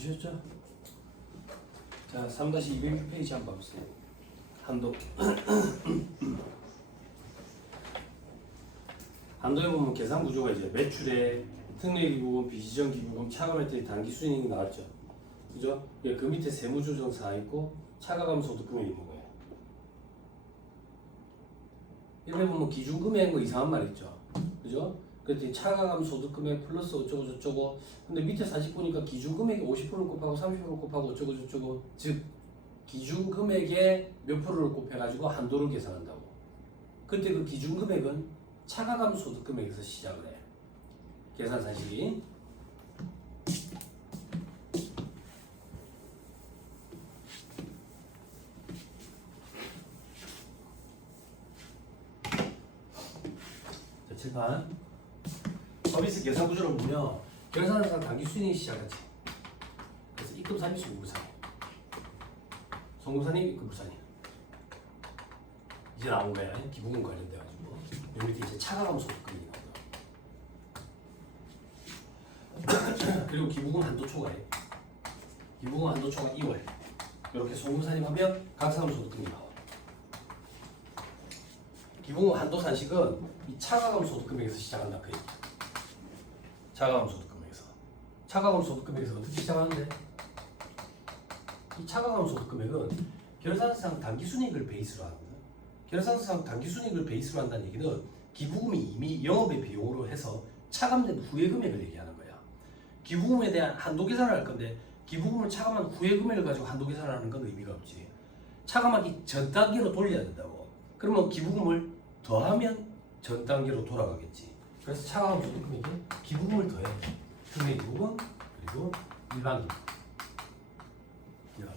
주셨죠? 자, 3-200페이지 한번 봐보세요. 한도. 한도에 보면 계산 구조가 이제 매출에 특례기부금, 비지정기부금, 차감했더니 단기순이익이 나왔죠. 그죠? 그 밑에 세무조정사 있고 차가감 소득금액이 있는 거예요. 이렇게 보면 기준금액 뭐 이상한 말 있죠. 그죠? 그랬더니 차가감 소득금액 플러스 어쩌고 저쩌고. 근데 밑에 사실 보니까 기준금액이 50%를 곱하고 30%를 곱하고 어쩌고 저쩌고. 즉 기준금액의 몇 프로를 곱해가지고 한도를 계산한다고. 그때 그 기준금액은 차가감 소득금액에서 시작을 해요. 계산 사실이. 자, 칠판. 서비스 계산 구조를 보면 결산상 단기 수익이 시작하지. 그래서 입금 서비스 공급사님, 송금사님, 입금부사님. 이제 나온 거야. 기부금 관련돼가지고. 요 밑에 이제 차가감 소득금이 나온다. 그리고 기부금 한도 초과해. 기부금 한도 초과 2월. 이렇게 송금사님 하면 각상금 소득금이 나와. 기부금 한도 산식은 이 차가감 소득금액에서 시작한다. 그 얘기. 차가감 소득금액에서. 차가감 소득금액에서 어떻게 시작하는데? 이 차가감 소득금액은 결산상 단기순이익을 베이스로 하거든. 결산상 단기순이익을 베이스로 한다는 얘기는 기부금이 이미 영업의 비용으로 해서 차감된 후의 금액을 얘기하는 거야. 기부금에 대한 한도 계산을 할 건데 기부금을 차감한 후의 금액을 가지고 한도 계산을 하는 건 의미가 없지. 차감하기 전 단계로 돌려야 된다고. 그러면 기부금을 더하면 전 단계로 돌아가겠지. 그래서 차가감 소득금액에 기부금을 더해. 특례 기부금 그리고 일반 기부금.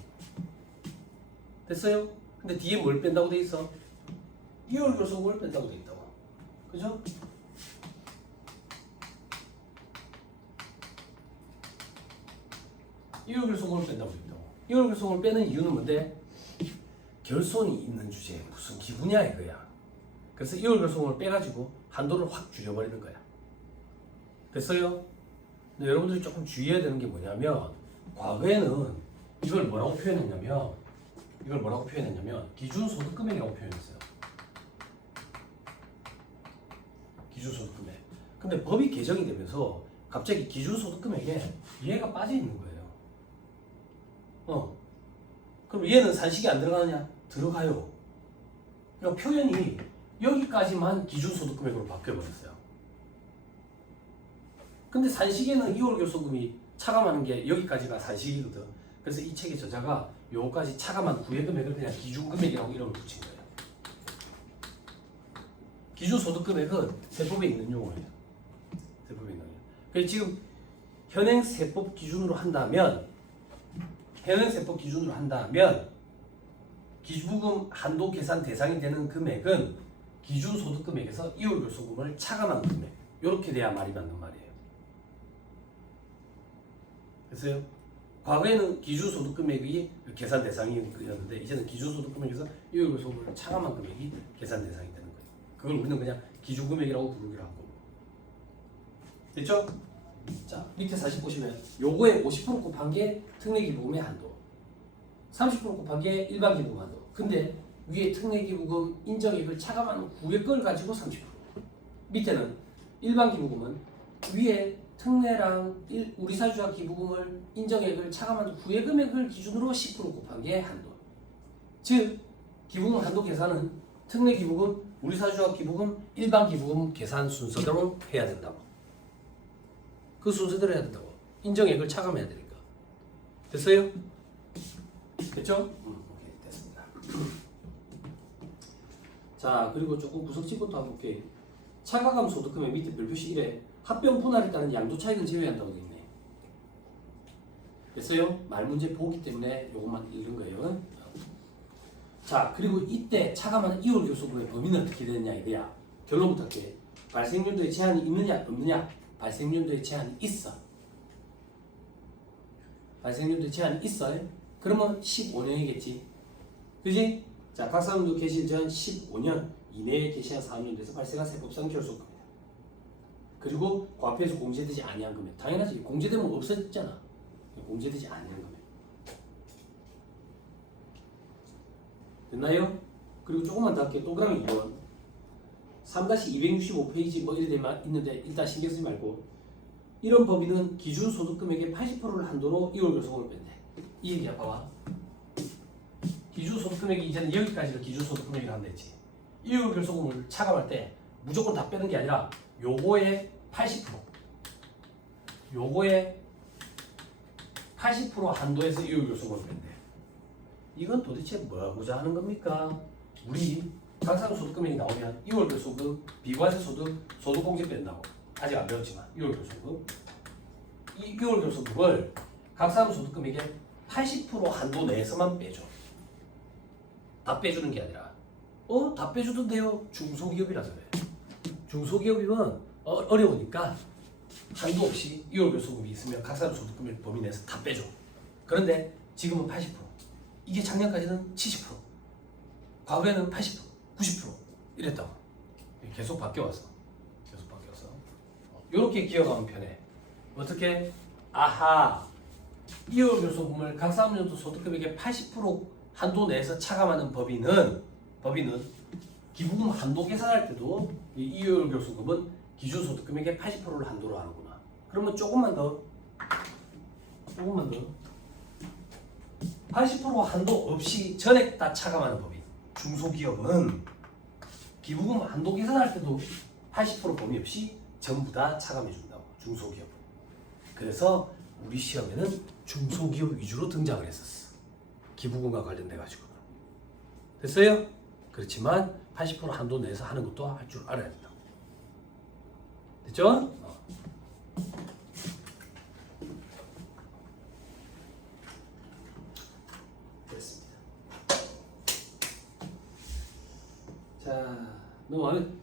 됐어요? 근데 뒤에 뭘 뺀다고 돼 있어? 2월 결손금을 뺀다고 돼 있다고. 그죠? 이월 결손금을 뺀다고 돼 있다고. 2월 결손금을 빼는 이유는 뭔데? 결손이 있는 주제에 무슨 기부냐 이거야. 그래서 2월 결손금을 빼가지고 한도를 확 줄여버리는 거야. 됐어요? 근데 여러분들이 조금 주의해야 되는 게 뭐냐면 과거에는 이걸 뭐라고 표현했냐면 기준소득금액이라고 표현했어요. 기준소득금액. 근데 법이 개정이 되면서 갑자기 기준소득금액에 얘가 빠져 있는 거예요. 그럼 얘는 산식이 안 들어가느냐? 들어가요. 그러니까 표현이 여기까지만 기준소득금액으로 바뀌어버렸어요. 근데 산식에는 2월 결손금이 차감하는 게 여기까지가 산식이거든. 그래서 이 책의 저자가 요거까지 차감한 후의 금액을 그냥 기준금액이라고 이름을 붙인 거예요. 기준소득금액은 세법에 있는 용어예요. 세법에 있는 용어. 그래서 지금 현행세법 기준으로 한다면 기부금 한도 계산 대상이 되는 금액은 기준소득금액에서 2월 결손금을 차감한 금액. 이렇게 돼야 말이 맞는 말이에요. 됐어요? 과거에는 기준소득금액이 계산 대상이었는데 이제는 기준소득금액에서 2월 결손금을 차감한 금액이 계산 대상이 되는 거예요. 그걸 우리는 그냥 기준금액이라고 부르기로 하고. 됐죠? 자, 밑에 사실 보시면 요거에 50% 곱한 게 특례기부금의 한도, 30% 곱한 게 일반 기부금 한도. 근데 위에 특례기부금 인정액을 차감한 후의 걸 가지고 30%. 밑에는 일반 기부금은 위에 특례랑 우리사주와 기부금을 인정액을 차감한 후의 금액을 기준으로 10% 곱한 게 한도. 즉 기부금 한도 계산은 특례기부금, 우리사주와 기부금, 일반 기부금 계산 순서대로 해야 된다고. 그 순서대로 해야 된다고. 인정액을 차감해야 되니까. 됐어요? 됐죠? 오케이, 됐습니다. 자, 그리고 조금 구석지부터 한번 볼게요. 차가감 소득금액 밑에 별표시 1에 합병 분할에 따른 양도 차익은 제외한다고 되어 있네. 됐어요? 말문제 보기 때문에 요것만 읽은 거예요. 자, 그리고 이때 차감하는 2월 결손금의 범위는 어떻게 되느냐 이거야. 결론부터 할게. 발생연도에 제한이 있느냐 없느냐? 발생연도에 제한이 있어. 발생연도에 제한이 있어. 그러면 15년이겠지. 그지? 자, 각사금도 개시 전 15년 이내에 개시한 사업연도에서 발생한 세법상 결손금이다. 그리고 과표에서 공제되지 아니한 금액. 당연하지. 공제되면 없어졌잖아. 공제되지 않는 금액. 됐나요? 그리고 조금만 더 할게요. 동그라미 2번. 3-265페이지 뭐 이래 있는데 일단 신경 쓰지 말고, 이런 범위는 기준 소득 금액의 80%를 한도로 2월 결손금을 뺀대. 이 얘기야. 봐봐. 기준 소득 금액이 이제는 여기까지가 기준 소득 금액이라 한다 했지. 2월 결손금을 차감할 때 무조건 다 빼는 게 아니라 요거의 80%, 요거의 80% 한도에서 2월 결손금을 뺀대. 이건 도대체 뭐하고자 하는 겁니까? 우리 강상소득금액이 나오면 2월 결손금, 비과세 소득, 소득공제 뺀다고. 아직 안 배웠지만 2월 결손금. 이 2월 결손금을 강상소득금액의 80% 한도 내에서만 빼줘. 다 빼주는 게 아니라 다 빼주던데요? 중소기업이라서 그래. 중소기업이면 어려우니까 한도 없이 2월 결손금이 있으면 강상소득금액 범위 내에서 다 빼줘. 그런데 지금은 80%. 이게 작년까지는 70%, 과거에는 80%, 90% 이랬다고. 계속 바뀌어왔어. 계속 바뀌었어. 이렇게 기억하면 편해. 어떻게? 아하, 2월 결손금을 각 사업연도 소득금액의 80% 한도 내에서 차감하는 법인은 기부금 한도 계산할 때도 이 2월 결손금은 기준 소득금액의 80%를 한도로 하는구나. 그러면 조금만 더 80% 한도 없이 전액 다 차감하는 법인 중소기업은 기부금 한도 계산할 때도 80% 범위 없이 전부 다 차감해 준다고. 중소기업은. 그래서 우리 시험에는 중소기업 위주로 등장을 했었어. 기부금과 관련돼 가지고. 됐어요? 그렇지만 80% 한도 내에서 하는 것도 할 줄 알아야 된다고. 됐죠? 자, 넘어가면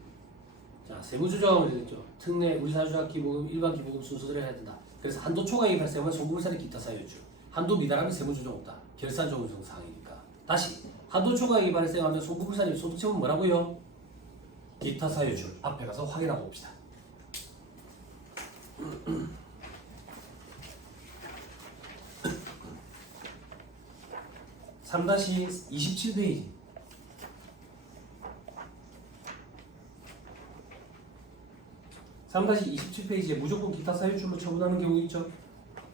자, 세무조정을 했죠. 특례, 우리 사주학 기부금, 일반 기부금 순서대로 해야 된다. 그래서 한도 초과액이 발생하면 송금회사는 기타 사유주. 한도 미달하면 세무조정 없다. 결산 정정 사항이니까. 다시 한도 초과액이 발생하면 송금회사님 소득세는 뭐라고요? 기타 사유주. 앞에 가서 확인하고 봅시다. 3-27페이지. (3-27페이지에) 무조건 기타 사유출로 처분하는 경우 있죠.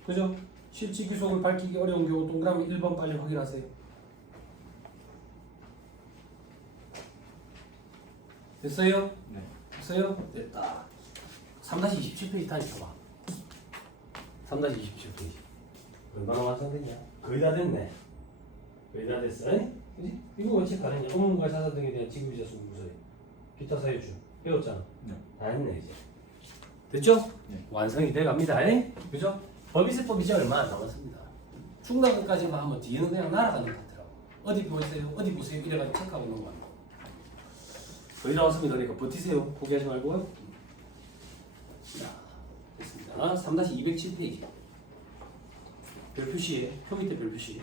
그죠? 실질 규속을 밝히기 어려운 경우 동그라미 1번 빨리 확인하세요. 됐어요? 네. 됐어요? 됐다. 3-27페이지 다시 봐봐. 3-27페이지. 얼마나 완성됐냐? 거의 다 됐네. 거의 다 됐어. 그지? 이거 왜 체크 안 했냐? 업무과 자산 등에 대한 지급이자 송금서에 기타 사유주 배웠잖아. 네. 다 했네 이제. 됐죠? 네. 완성이 돼갑니다. 그죠? 법인세법 이제 얼마 안 남았습니다. 중간까지만 하면 뒤에는 그냥 날아가는 것 같더라고. 어디 보세요? 어디 보세요? 이래가지고 체크하고 있는 거 아니야. 거의 나왔습니다. 그러니까 버티세요. 포기하지 말고요. 자, 됐습니다. 3-207페이지. 별 표시에, 표 밑에 별 표시.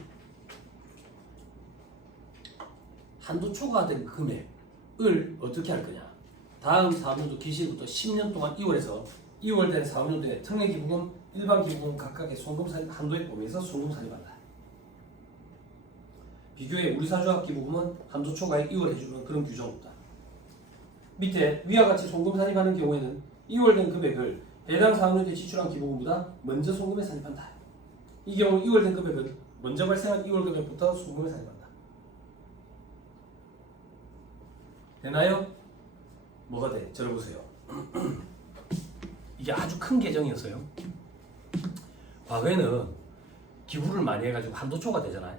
한도 초과된 금액을 어떻게 할 거냐? 다음 사업연도 기시부터 10년 동안 2월 된 사업연도에 특례기부금, 일반기부금 각각의 송금 한도에 범위에서 송금 산입한다. 비교해 우리 사주학 기부금은 한도 초과액 2월 해주는 그런 규정 없다. 밑에 위와 같이 송금 산입하는 경우에는 2월 된 금액을 해당 사업연도에 지출한 기부금보다 먼저 송금에 산입한다. 이 경우 2월 된 금액은 먼저 발생한 2월 금액부터 송금에 산입한다. 되나요? 뭐가 돼? 들어보세요. 이게 아주 큰 개정이었어요. 과거에는 기부를 많이 해가지고 한도 초과되잖아요.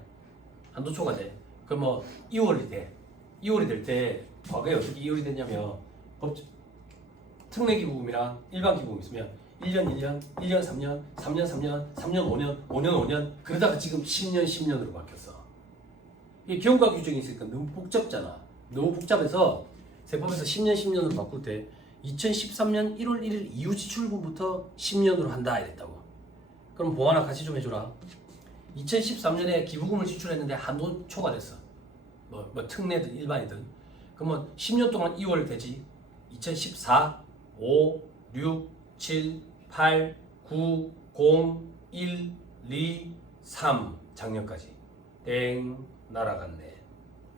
한도 초과돼. 그럼 뭐 2월이 될 때 과거에 어떻게 2월이 됐냐면 특례기부금이랑 일반기부금 있으면 1년 1년, 1년 3년, 3년 3년, 3년 5년, 5년 5년 그러다가 지금 10년 10년으로 바뀌었어. 이게 경과 규정이 있으니까 너무 복잡잖아. 너무 복잡해서 세법에서 10년 10년으로 바꿀 때 2013년 1월 1일 이후 지출분부터 10년으로 한다 이랬다고. 그럼 뭐 하나 같이 좀 해줘라. 2013년에 기부금을 지출했는데 한도 초과됐어. 뭐 특례든 일반이든. 그러면 10년 동안 2월 되지. 2014, 5, 6, 7, 8, 9, 0, 1, 리 3 작년까지 땡 날아갔네.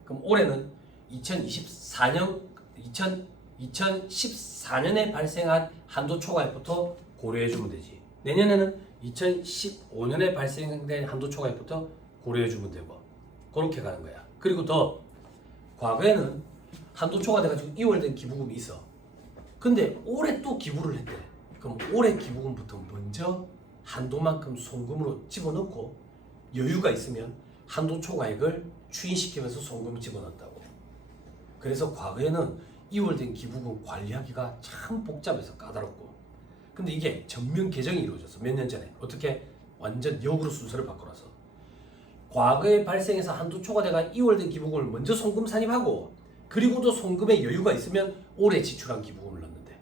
그럼 올해는 2014년에 발생한 한도 초과액부터 고려해주면 되지. 내년에는 2015년에 발생된 한도 초과액부터 고려해주면 되고 그렇게 가는 거야. 그리고 더 과거에는 한도 초과돼가지고 2월 된 기부금이 있어. 근데 올해 또 기부를 했대. 그럼 올해 기부금부터 먼저 한도만큼 송금으로 집어넣고 여유가 있으면 한도 초과액을 추인시키면서 송금을 집어넣었다고. 그래서 과거에는 2월 된 기부금 관리하기가 참 복잡해서 까다롭고, 근데 이게 전면 개정이 이루어졌어. 몇 년 전에. 어떻게? 완전 역으로 순서를 바꿔놔서 과거에 발생해서 한도 초과돼가 2월 된 기부금을 먼저 송금 산입하고, 그리고도 송금에 여유가 있으면 올해 지출한 기부금을 넣는데,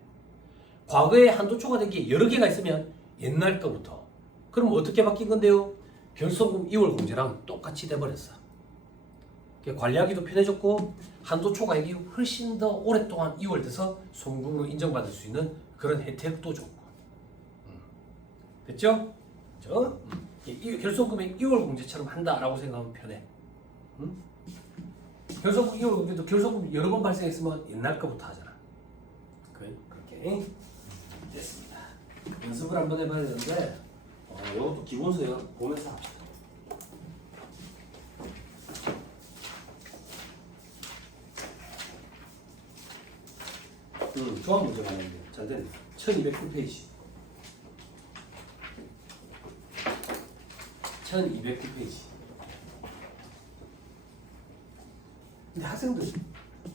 과거에 한도 초과된 게 여러 개가 있으면 옛날 거부터. 그럼 어떻게 바뀐 건데요? 결손금 2월 공제랑 똑같이 돼버렸어. 관리하기도 편해졌고 한도 초과액이 훨씬 더 오랫동안 2월 돼서 송금으로 인정받을 수 있는 그런 혜택도 좋고. 됐죠? 그렇죠? 결손금액 2월 공제처럼 한다라고 생각하면 편해. 결손금 2월 공제도 결손금 여러 번 발생했으면 옛날 거부터 하잖아. 그렇게 됐습니다. 연습을 한번 해봐야 되는데 이것도 기본서예요. 보면서 합시다. 조합 문제가 나왔는데 잘 됐네. 1209페이지. 1209페이지. 근데 학생들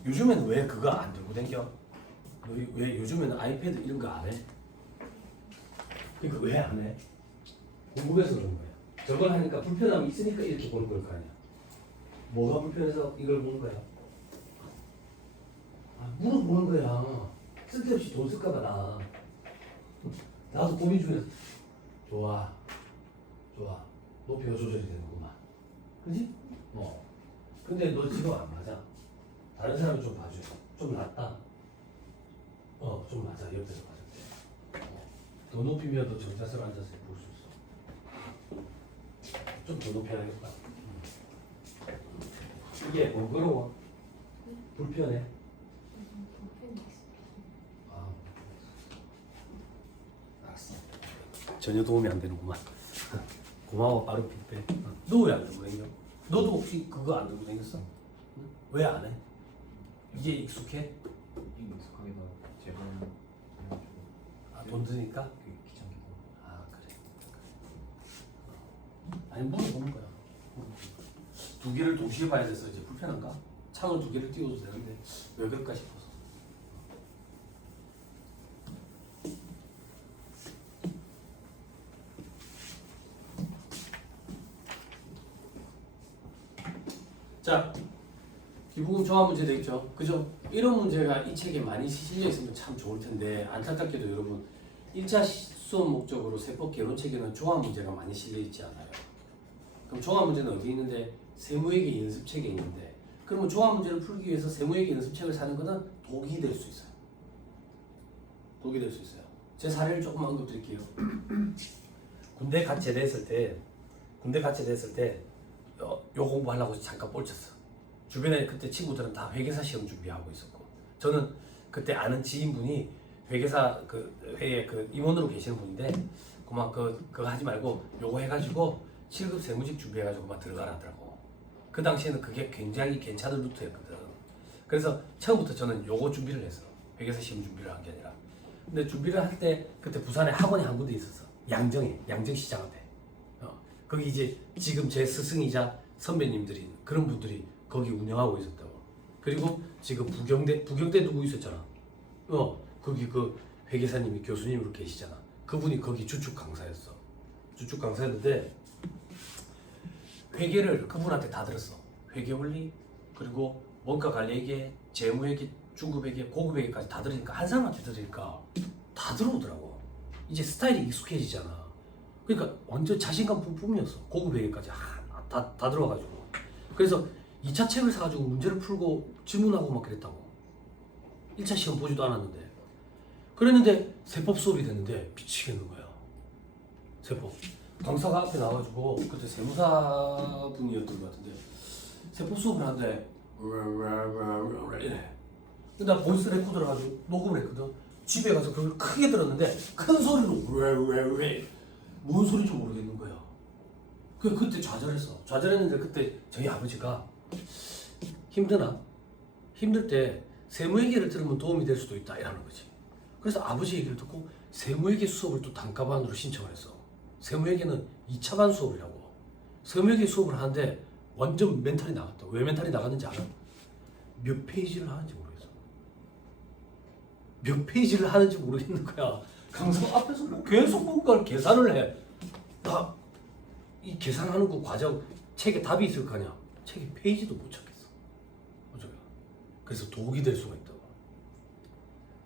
요즘에는 왜 그거 안 들고 댕겨? 왜 요즘에는 아이패드 이런 거 안 해? 그러니까 왜 안 해? 궁금해서 그런 거야. 저걸 하니까 불편함이 있으니까 이렇게 보는 걸 거 아니야. 뭐가 불편해서 이걸 보는 거야? 물어보는 거야. 쓸데없이 돈 쓸까봐 나. 나도 고민 중에서 좋아. 높이가 조절이 되는구만. 그지? 근데 너 지금 안 맞아. 다른 사람 좀 봐줘. 좀 낫다. 좀 맞아. 옆에서 봐줄게. 더 높이면 더 정자세로 앉아서 볼 수 있어. 좀 더 높이 하겠다. 이게 번거로워? 불편해? 알았어. 전혀 도움이 안 되는구만. 고마워. 빠른 피드백. 너 왜 안 들고 다녀? 너도 혹시 그거 안 들고 다녔어? 왜 안 해? 이제 익숙해? 익숙하기도 하고 제가 돈 드니까? 귀찮기도 하고. 그래. 아니 물어보는 거야. 두 개를 동시에 봐야 돼서 이제 불편한가? 창을 두 개를 띄워도 되는데 왜 그럴까 싶어서. 자, 기부금 조합 문제 되겠죠? 그죠? 이런 문제가 이 책에 많이 실려 있으면 참 좋을 텐데 안타깝게도 여러분 1차 수업 목적으로 세법 개론책에는 조합 문제가 많이 실려 있지 않아요. 그럼 조합 문제는 어디 있는데? 세무회계 연습책에 있는데, 그러면 조합 문제를 풀기 위해서 세무회계 연습책을 사는 것은 독이 될 수 있어요. 독이 될 수 있어요. 제 사례를 조금 언급드릴게요. 군대 갓 제대했을 때 요 공부하려고 잠깐 bol쳤어. 주변에 그때 친구들은 다 회계사 시험 준비하고 있었고, 저는 그때 아는 지인분이 회계사 그 회에 그 임원으로 계시는 분인데, 그만 그거 하지 말고 요거 해가지고 7급 세무직 준비해가지고 막 들어가라 하더라고. 그 당시에는 그게 굉장히 괜찮은 루트였거든. 그래서 처음부터 저는 요거 준비를 했어. 회계사 시험 준비를 한 게 아니라. 근데 준비를 할 때 그때 부산에 학원이 한 군데 있었어. 양정시장 앞에. 거기 이제 지금 제 스승이자 선배님들이 그런 분들이 거기 운영하고 있었다고. 그리고 지금 부경대 누구 있었잖아. 거기 그 회계사님이 교수님으로 계시잖아. 그분이 거기 주축 강사였어. 주축 강사였는데 회계를 그분한테 다 들었어. 회계 원리, 그리고 원가 관리회계, 재무회계, 중급회계, 고급회계까지 다 들으니까, 한 사람한테 들으니까 다 들어오더라고. 이제 스타일이 익숙해지잖아. 그러니까 완전 자신감 뿜뿜이었어. 고급회계까지 다 들어와가지고. 그래서 2차 책을 사가지고 문제를 풀고 질문하고 막 그랬다고. 1차 시험 보지도 않았는데. 그랬는데 세법 수업이 됐는데 미치겠는 거야. 세법. 강사가 앞에 나와가지고 그때 세무사 분이었던 것 같은데 세법 수업을 하는데 이래. 근데 나 보이스 레코더를 가지고 녹음을 했거든. 집에 가서 그걸 크게 들었는데 큰 소리로 왜 뭔 소리인지 모르겠는 거야. 그때 좌절했어. 좌절했는데 그때 저희 아버지가 힘드나? 힘들 때 세무 얘기를 들으면 도움이 될 수도 있다 이라는 거지. 그래서 아버지 얘기를 듣고 세무회계 수업을 또 단과반으로 신청을 했어. 세무회계는 2차반 수업이라고. 세무회계 수업을 하는데 완전 멘탈이 나갔다. 왜 멘탈이 나갔는지 알아? 몇 페이지를 하는지 모르겠어. 몇 페이지를 하는지 모르겠는 거야. 강사 앞에서 뭐 계속 뭔가 계산을 해. 나 이 계산하는 그 과정 책에 답이 있을 거 아니야. 책에 페이지도 못 찾겠어. 어쩌면. 그래서 독이 될 수가 있다고.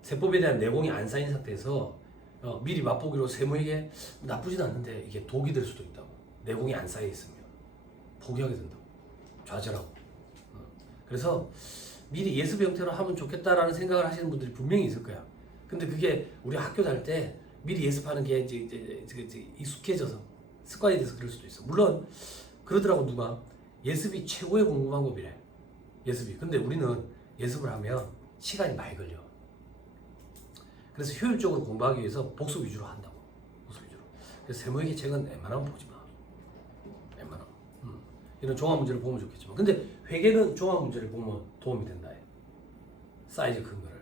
세법에 대한 내공이 안 쌓인 상태에서 미리 맛보기로 세무에게 나쁘진 않는데 이게 독이 될 수도 있다고. 내공이 안 쌓여 있으면 포기하게 된다고. 좌절하고. 그래서 미리 예습 형태로 하면 좋겠다라는 생각을 하시는 분들이 분명히 있을 거야. 근데 그게 우리 학교 다닐 때 미리 예습하는 게 이제 익숙해져서 습관이 돼서 그럴 수도 있어. 물론 그러더라고 누가 예습이 최고의 공부 방법이래. 예습이. 근데 우리는 예습을 하면 시간이 많이 걸려. 그래서 효율적으로 공부하기 위해서 복습 위주로 한다고. 복습 위주로. 그래서 세무회계 책은 웬만하면 보지 마. 웬만하면. 이런 종합 문제를 보면 좋겠지만. 근데 회계는 종합 문제를 보면 도움이 된다. 사이즈 큰 거를.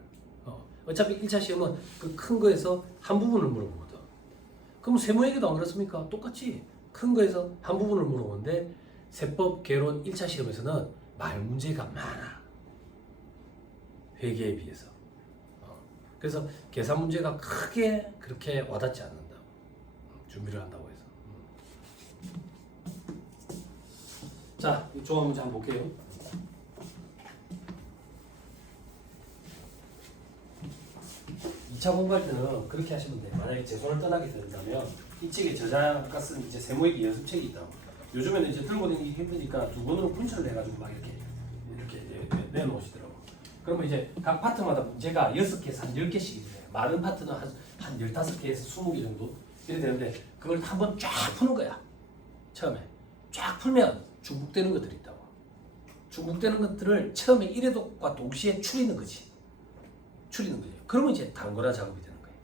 어차피 1차 시험은 그 큰 거에서 한 부분을 물어보거든. 그럼 세무회계도 안 그렇습니까? 똑같이 큰 거에서 한 부분을 물어보는데 세법 개론 1차 시험에서는 말 문제가 많아. 회계에 비해서. 그래서 계산 문제가 크게 그렇게 와닿지 않는다. 준비를 한다고 해서. 자, 이 종합 문제 한번 볼게요. 차 공부할 때는 그렇게 하시면 돼요. 만약에 제 손을 떠나게 된다면 이 책에 저자가 쓴 이제 세무회계 연습책이 있다고. 요즘에는 이제 들고 다니기 힘드니까 두 번으로 분출을 해가지고 막 이렇게 이제 내놓으시더라고. 그러면 이제 각 파트마다 문제가 6개에서 한 10개씩 있어요. 많은 파트는 한 15개에서 20개 정도 이렇게 되는데 그걸 한번 쫙 푸는 거야. 처음에 쫙 풀면 중복되는 것들이 있다고. 중복되는 것들을 처음에 1회독과 동시에 추리는 거지. 추리는 거지. 그러면 이제 단거라 작업이 되는 거예요.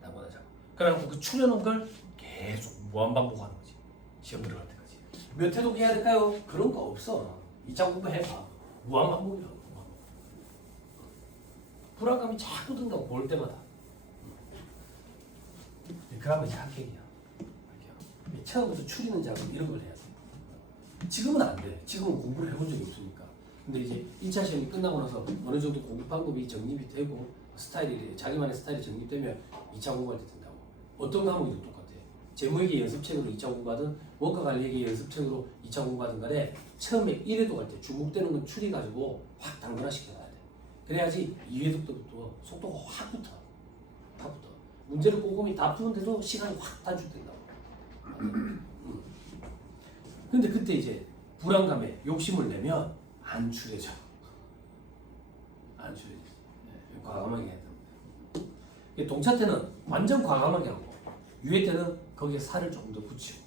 단거라 작업. 그래갖고 그 추려놓은 걸 계속 무한반복하는 거지. 시험 들어갈 때까지. 몇 회독 해야 될까요? 그런 거 없어. 2차 공부 해봐. 무한반복이야. 불안감이 자꾸 든다고 볼 때마다. 그러면 이제 합격이야. 처음부터 추리는 작업 이런 걸 해야 돼. 지금은 안 돼. 지금은 공부를 해본 적이 없으니까. 근데 이제 1차 시험이 끝나고 나서 어느 정도 공부 방법이 정립이 되고 스타일이 자기만의 스타일이 정립되면 2차 공부할 때 된다고. 어떤 과목이든 똑같아. 재무회계 연습책으로 2차 공부하든 원가 관리회계 연습책으로 2차 공부하든 간에 처음에 1회독 할 때 중복되는 건 추리가지고 확 단순화시켜놔야 돼. 그래야지 2회독 때부터 속도가 확 붙어. 확 붙어. 문제를 꼼꼼히 다 푸는데도 시간이 확 단축된다고. 근데 그때 이제 불안감에 욕심을 내면 안 추려져. 안 추려져. 네, 과감하게 해야 됩니다. 동차 때는 완전 과감하게 하고 유예 때는 거기에 살을 조금 더 붙이고.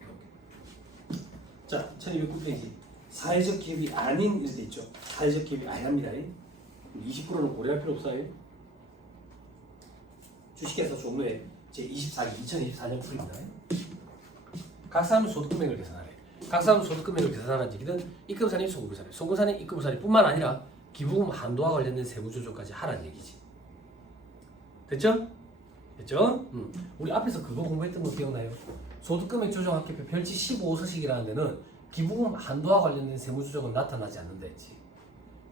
이렇게. 자, 1209페이지. 사회적 기업이 아닌 이렇게 있죠. 사회적 기업이 아니랍니다. 20%는 고려할 필요 없어요. 주식회사 종로에 제24기 2024년 풀입니다. 각 사람의 소득 금액을 계산하래. 각 사람 소득 금액을 계산하는 얘기는 입금산입, 송금산입, 송금산입, 입금산입뿐만 아니라 기부금 한도와 관련된 세부 조정까지 하라는 얘기지. 됐죠? 됐죠? 우리 앞에서 그거 공부했던 거 기억나요? 소득 금액 조정 합계표 별지 15서식이라는 데는 기부금 한도와 관련된 세무 조정은 나타나지 않는다 했지.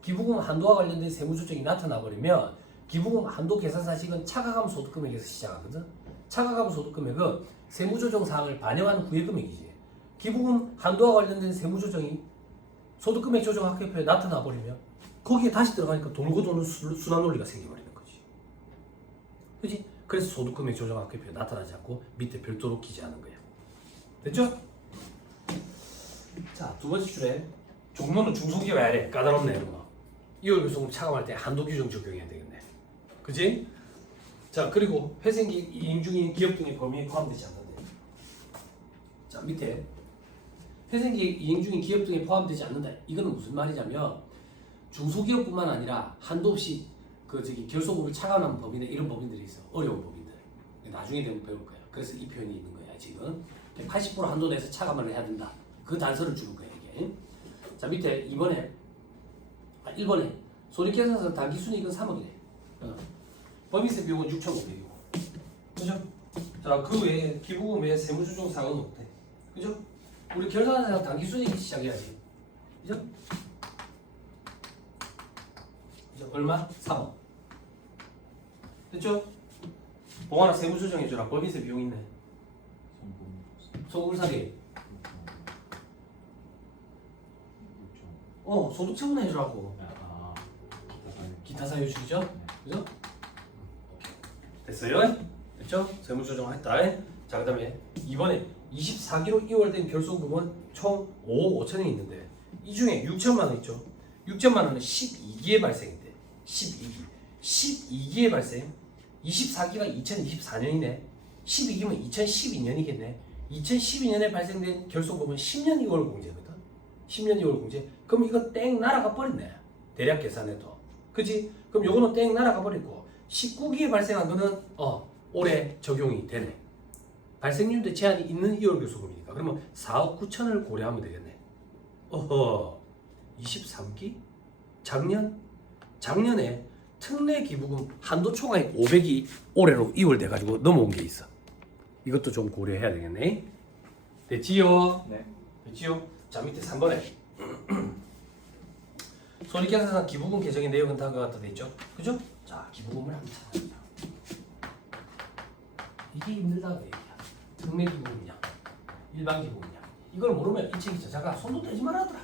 기부금 한도와 관련된 세무 조정이 나타나 버리면 기부금 한도 계산 사식은 차가감 소득 금액에서 시작하거든. 차가감 소득 금액은 세무 조정 사항을 반영한 후의 금액이지. 기부금 한도와 관련된 세무 조정이 소득 금액 조정 합계표에 나타나 버리면 거기에 다시 들어가니까 돌고 도는 순환 논리가 생겨버리는 거지. 그렇지? 그래서 소득 금액 조정 합계표에 나타나지 않고 밑에 별도로 기재하는 거야. 됐죠? 자, 두 번째 줄에 종로는 중소기업 아래 까다롭네 이런 거. 이월교수금 차감할 때 한도 규정 적용해야 되겠네. 그지? 자, 그리고 회생기익 이행 중인 기업 등의 범위에 포함되지 않는데. 자 밑에 회생계획 이행 중인 기업 등에 포함되지 않는다. 이거는 무슨 말이냐면 중소기업뿐만 아니라 한도 없이 결소금을 차감하는 법인에 이런 법인들이 있어. 어려운 법인들. 나중에 되면 배울 거야. 그래서 이 표현이 있는 거야 지금. 80% 한도 내에서 차감을 해야 된다. 그 단서를 주는 거야 이게. 자 밑에 1번에 손익계산서 당기순이익은 3억이네. 법인세 비용은 6,500이고. 그죠? 자 그 외에 기부금 외에 세무조정 사항은 없대. 그죠? 우리 결산상 당기순이익 시작해야지. 그죠? 얼마? 3억. 됐죠? 봉하나 세무조정 해줘라. 법인세 비용 있네. 소금 사기. 소득 처분 해주라고. 기타 사유주죠? 그죠? 됐어요? 됐죠? 세무조정 했다. 자, 그 다음에 이번에 24기로 2월된 결소금은 총 5억 5천이 있는데 이 중에 6천만 원 있죠? 6천만 원은 12기에 발생인데 12기에 발생 24기가 2024년이네 12기면 2012년이겠네 2012년에 발생된 결소금은 10년 2월 공제거든 10년 2월 공제 그럼 이거 땡 날아가 버렸네 대략 계산해도 그지? 그럼 요거는 땡 날아가 버리고 19기에 발생한 거는 올해 적용이 되네 발생률대 제한이 있는 2월 결소금이니까 그러면 4억 9천을 고려하면 되겠네 23기? 작년에 특례 기부금 한도 초과액 500이 올해로 2월 돼가지고 넘어온 게 있어. 이것도 좀 고려해야 되겠네. 됐지요? 네. 됐지요? 자 밑에 3번에 손익계산상 기부금 계정의 내역은 다음과 같다 돼 있죠? 그죠? 자 기부금을 한번 찾아보자. 이게 힘들다 그 얘기야. 특례 기부금이냐, 일반 기부금이냐. 이걸 모르면 이 책이 저자가 손도 떼지 말아더라.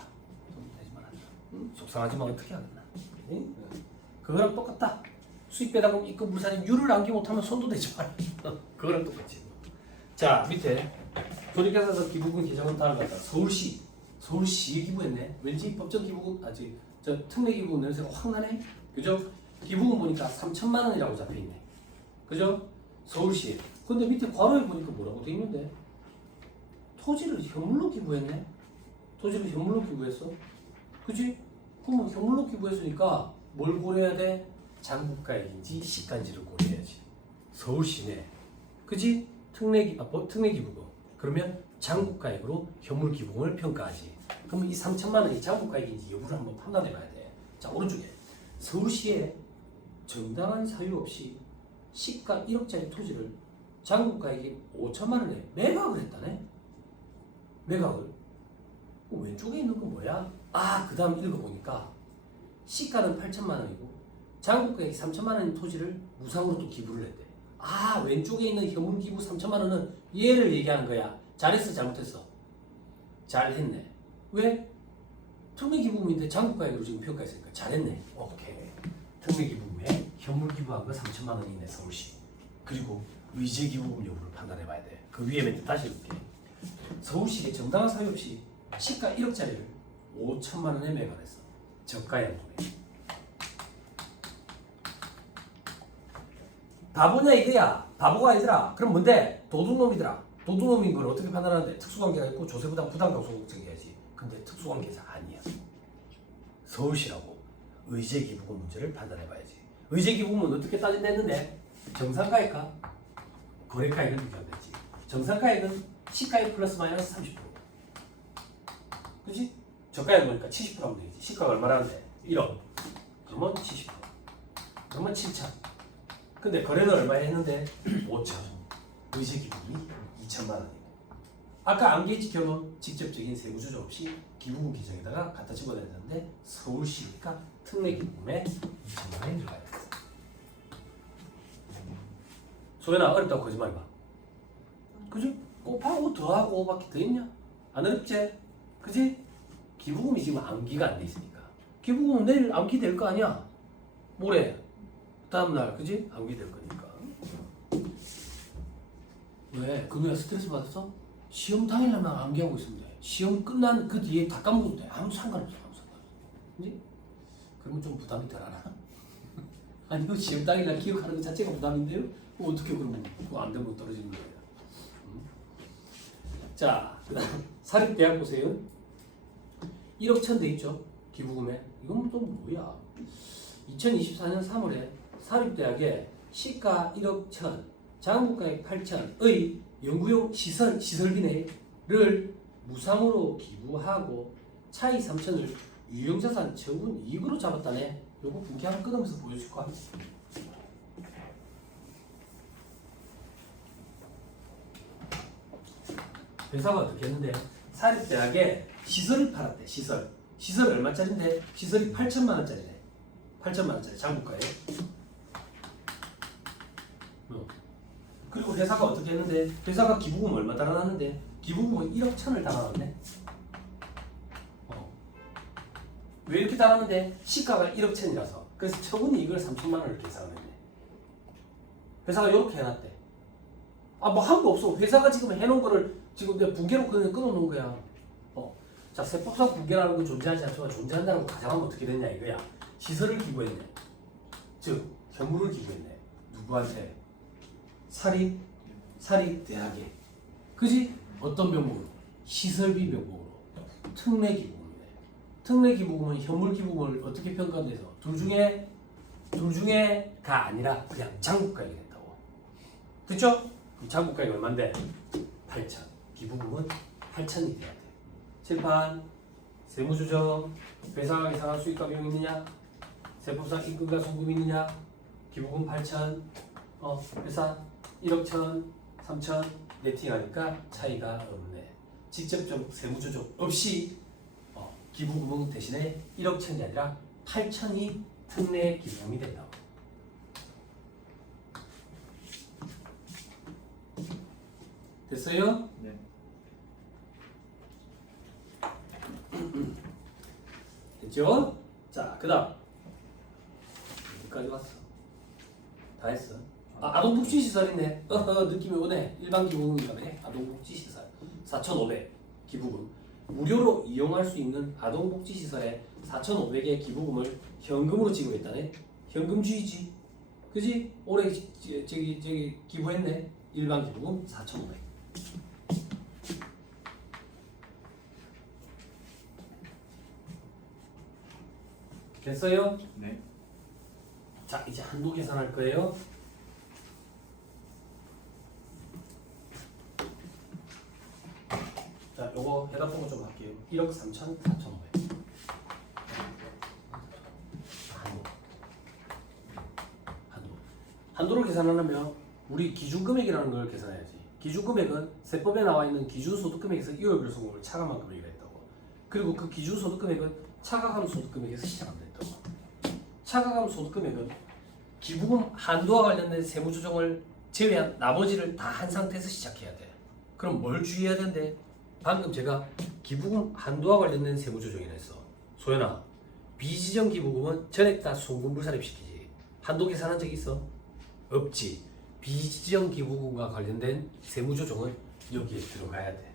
속상하지만 어떻게 하겠나. 응? 그거랑 똑같다. 수입 빼다 보면 입금 불산임 율을 남기 못하면 손도 대지 마라. 그거랑 똑같지. 자 밑에 손익계산서 기부금 계정은 다음과 같다. 서울시에 기부했네. 왠지 법정 기부금 저 특례 기부금 냄새가 확 나네. 그죠? 기부금 보니까 3천만 원이라고 잡혀 있네. 그죠? 서울시에. 근데 밑에 괄호에 보니까 뭐라고 돼 있는데? 토지를 현물로 기부했네. 토지를 현물로 기부했어. 그지? 그러면 현물로 기부했으니까 뭘 고려해야 돼? 장부가액인지 시가인지를 고려해야지. 서울시내. 그지? 특례기부금. 그러면 장부가액으로 현물 기부금을 평가하지. 그러면 이 3천만 원이 장부가액인지 여부를 한번 판단해 봐야 돼. 자, 오른쪽에. 서울시에 정당한 사유 없이 시가 1억짜리 토지를 장부가액이 5천만 원에 매각을 했다네? 매각을. 왼쪽에 있는 건 뭐야? 그 다음 읽어보니까 시가는 8천만 원이고 장부가액이 3천만 원인 토지를 무상으로 또 기부를 했대. 왼쪽에 있는 현물 기부 3천만 원은 얘를 얘기하는 거야. 잘했어 잘못했어? 잘했네. 왜? 특례기부금인데 장부가액으로 지금 평가했으니까 잘했네. 오케이. 특례기부금에 현물 기부한 거 3천만 원이네 서울시. 그리고 의제기부금 여부를 판단해 봐야 돼. 그 위에 멘트 다시 읽을게. 서울시에 정당한 사유 없이 시가 1억짜리를 5천만 원에 매각했어. 저가의 돈에. 바보냐 이거야. 바보가 아니더라. 그럼 뭔데? 도둑놈이더라. 도둑놈인 걸 어떻게 판단하는데? 특수관계가 있고 조세부담 부담가속 정해야지. 근데 특수관계자 아니야. 서울시라고 의제기부금 문제를 판단해봐야지. 의제기부금은 어떻게 따진댔는데? 정상가액과 거래가액을 비교하겠지. 정상가액은 시가액 플러스 마이너스 30%. 그치? 저가액 보니까 70% 하면 되겠지. 시가가 얼마라는데? 1억. 그러면 70%. 그러면 7천. 근데 거래는 얼마에 했는데? 5천. 의제기부금이 2천만 원이고. 아까 암기 지켜본 직접적인 세부 조정 없이 기부금 계정에다가 갖다 집어냈는데 서울시니까 특례기부금에 2천만 원이 들어가야 돼. 소연아 어렵다고 거짓말해봐. 그지? 곱하고 더하고 5밖에 더 있냐? 안 어렵지? 그지? 기부금이 지금 암기가 안 돼 있으니까. 기부금은 내일 암기 될 거 아니야? 모레 다음날 그지? 암기 될 거니까. 왜? 금요일 스트레스 받았어? 시험 당일날만 암기하고 있으면 돼. 시험 끝난 그 뒤에 다 까먹어도 돼. 아무 상관없어. 그지? 그러면 좀 부담이 덜하나? 아니요 시험 당일날 기억하는 것 자체가 부담인데요? 어떻게 그러면 그거 안 되면 떨어지는 거예요? 자, 그다음 사립대학 보세요. 1억 천 돼 있죠. 기부금액. 이건 또 뭐야? 2024년 3월에 사립대학에 시가 1억 천, 장부가액 8천의 연구용 시설비를 무상으로 기부하고 차이 3천을 유형자산 처분 이익으로 잡았다네. 요거 분기 한번 끊으면서 보여줄 거야. 회사가 어떻게 했는데 사립대학에 시설을 팔았대. 시설 얼마짜린데? 시설이 8천만 원짜리네. 8천만 원짜리 장부가에. 그리고 회사가 어떻게 했는데 회사가 기부금 얼마 달아놨는데 기부금은 1억 천을 달아놨네. 왜 이렇게 달았는데 시가가 1억 천이라서. 그래서 처분이 이걸 3천만 원을 계산했네. 회사가 이렇게 해놨대. 아 뭐 한 거 없어. 회사가 지금 해놓은 거를 지금 내가 분개로 그냥 끊어놓은 거야. 자, 세법상 분개라는 건 존재하지 않지만 존재한다는 걸 가정하면 어떻게 됐냐 이거야. 시설을 기부했네. 즉 현물을 기부했네. 누구한테? 사립대학에. 그지? 어떤 명목으로? 시설비 명목으로. 특례 기부금이네. 특례 기부금은 현물 기부금을 어떻게 평가돼서 둘 중에가 아니라 그냥 장부가액이 된다고. 됐죠? 그럼 장부가액이 얼마인데? 8천. 기부금은 8천이 돼야 돼. 칠판, 세무조정, 회사가 예상한 수익과 비용이 있느냐? 세법상 임금과 송금이 있느냐? 기부금 8천, 회사 1억 천, 3천 네팅하니까 차이가 없네. 직접적 세무조정 없이 기부금은 대신에 1억 천이 아니라 8천이 특례 기부금이 된다. 됐어요? 네. 됐죠? 자, 그 다음 여기까지 왔어. 다 했어. 아동복지시설이네. 느낌이 오네. 일반 기부금인가 보네. 아동복지시설 4,500 기부금. 무료로 이용할 수 있는 아동복지시설에 4,500의 기부금을 현금으로 지급했다네. 현금주의지. 그지? 올해 저기 기부했네. 일반 기부금 4,500. 됐어요? 네. 자, 이제 한도 계산할 거예요. 자, 요거 해답 보고 좀 할게요. 1억 3천 4,500. 한도를 계산하려면 우리 기준금액이라는 걸 계산해야지. 기준금액은 세법에 나와 있는 기준소득금액에서 이월별소금을 차감한 금액이라 했다고. 그리고 그 기준소득금액은 차가감 소득금액에서 시작한다 했다고. 차가감 소득금액은 기부금 한도와 관련된 세무조정을 제외한 나머지를 다 한 상태에서 시작해야 돼. 그럼 뭘 주의해야 된대? 방금 제가 기부금 한도와 관련된 세무조정이라 했어. 소연아, 비지정 기부금은 전액 다 송금불산입시키지. 한도 계산한 적 있어? 없지. 비지정 기부금과 관련된 세무조정은 여기에 들어가야 돼.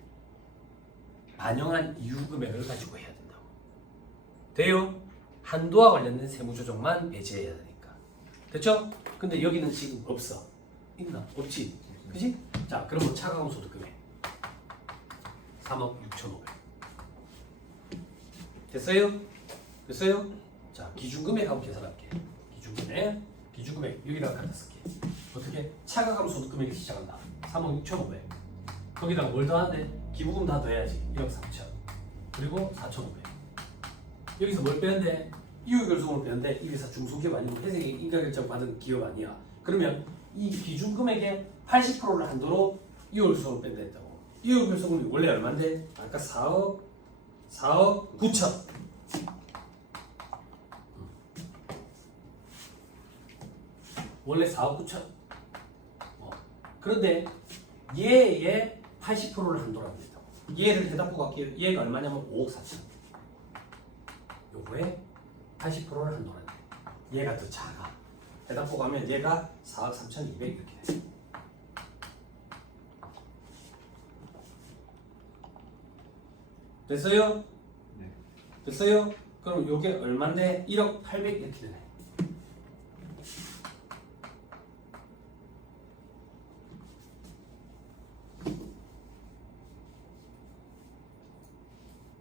반영한 이후 금액을 가지고 해야 된다고. 돼요? 한도와 관련된 세무조정만 배제해야 되니까. 됐죠? 근데 여기는 지금 없어. 있나? 없지. 그지? 자, 그러면 차가운 소득금액 3억 6,500. 됐어요? 됐어요? 자, 기준금액 한번 계산할게. 기준금액 여기다가 갖다 쓸게. 어떻게? 차가감 소득금액이 시작한다. 3억 6,500. 거기다가 뭘 더하는데? 기부금 다 더해야지. 1억 3천. 그리고 4,500. 여기서 뭘 빼는데? 이유결손을 빼는데 이 회사 중소기업 아니고 회생의 인가결정 받은 기업 아니야. 그러면 이 기준금액의 80%를 한도로 이유결손을 뺀다 했다고. 이유결손이 원래 얼마인데? 아까 4억 9천. 원래 4억 9천. 그런데 얘의 80%를 한도로 하면 된다고. 얘를 해답보고 할게요. 얘가 얼마냐면 5억 4천. 요거에 80%를 한도로 한대. 얘가 더 작아. 해답보고 하면 얘가 4억 3,200 이렇게 돼. 됐어요? 네. 됐어요? 그럼 요게 얼마인데? 1억 800 이렇게 되네.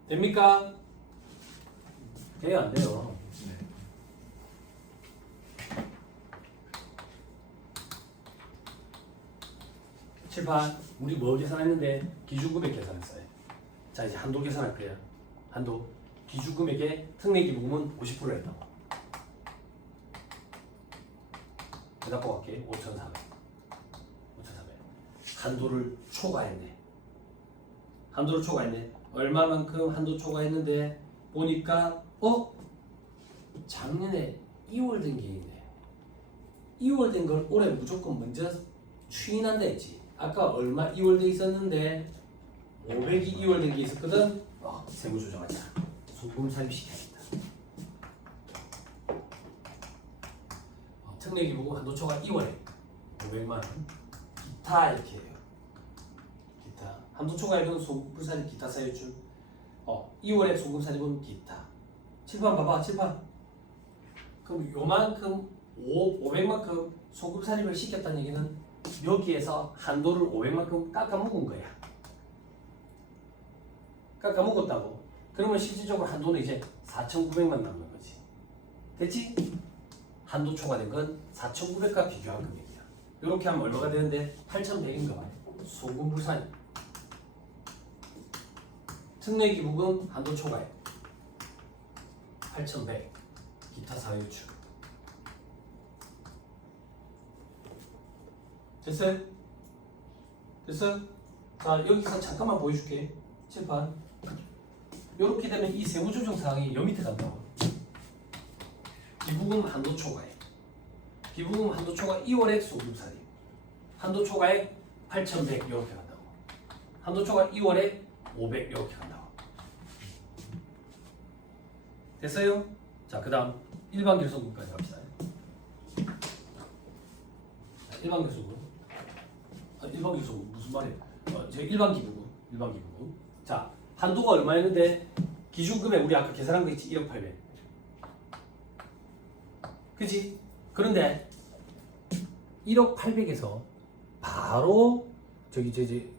됩니까? 돼요 안 돼요? 네. 칠판 우리 뭐 계산했는데 기준금액 계산했어요. 자 이제 한도 계산할 거야. 한도 기준금액의 특례기부금은 50% 했다고. 대답하고 갈게. 5,400 한도를 초과했네. 한도를 초과했네. 얼마만큼 한도 초과했는데 보니까 작년에 2월 된 게 있네. 2월 된 걸 올해 무조건 먼저 추인한다 했지. 아까 얼마 2월 돼 있었는데 500이 2월 된 게 있었거든. 세무 조정하자. 소금 삽입시켜야겠다. 특례기부금 한도 초과 2월에 500만 원. 기타 이렇게 해요. 기타 한도 초과액은 소금살입 기타 사유출. 2월에 소금살입은 기타. 칠판 봐봐 칠판. 그럼 요만큼 500만큼 소금살입을 시켰다는 얘기는 여기에서 한도를 500만큼 깎아 먹은 거야. 깎아 먹었다고. 그러면 실질적으로 한도는 이제 4,900만 남는 거지. 됐지? 한도 초과된 건 4,900과 비교한 금액이야. 이렇게 하면 얼마가 되는데 8,100인가 봐요. 소금불산 특례기부금 한도 초과액 8,100 기타 사유출. 됐어요? 됐어? 자 여기서 잠깐만 보여줄게. 칠판 이렇게 되면 이 세무조정 사항이 여 밑에 간다고. 기부금 한도 초과액 기부금 한도 초과 2월액 소금살입 한도 초과액 8,100 이렇게 간다고. 한도 초과 2월액 500 이렇게 간다고. 됐어요? 자 그 다음 일반 결손금까지 갑시다. 일반 결손금 일반 결손금 무슨 말이에요? 제 일반 기부금 자 한도가 얼마였는데 기준금액 우리 아까 계산한 거 있지 1억 800 그치? 그런데 1억 800에서 바로 저기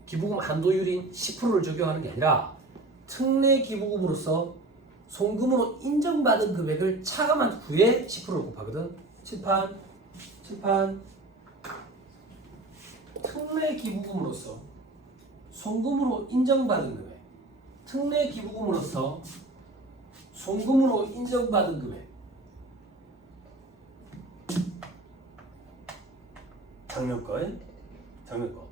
기부금 한도율인 10%를 적용하는 게 아니라 특례 기부금으로서 송금으로 인정받은 금액을 차감한 후에 10%를 곱하거든. 칠판 특례 기부금으로서 송금으로 인정받은 금액 특례 기부금으로서 송금으로 인정받은 금액 작년 거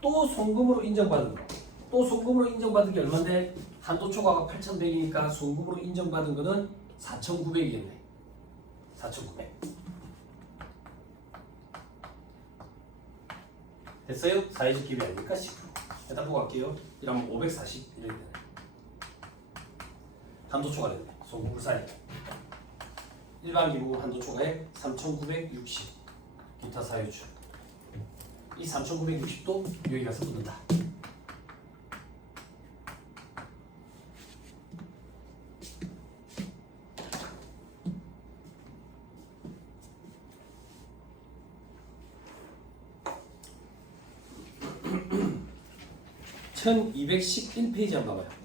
또 송금으로 인정받은 거 또 송금으로 인정받은 게 얼마인데 한도 초과가 8,100이니까 송금으로 인정받은 거는 4,900이겠네. 4,900 됐어요? 사회적 기비 아니니까 10%. 일단 보고 갈게요. 이러면 540 이렇게 되네. 한도 초과됐네. 송금 사이. 일반 기부금 한도 초과액 3,960 기타 사유출. 이 3,960도 여기 가서 붙는다. (1211페이지) 한번 봐봐요.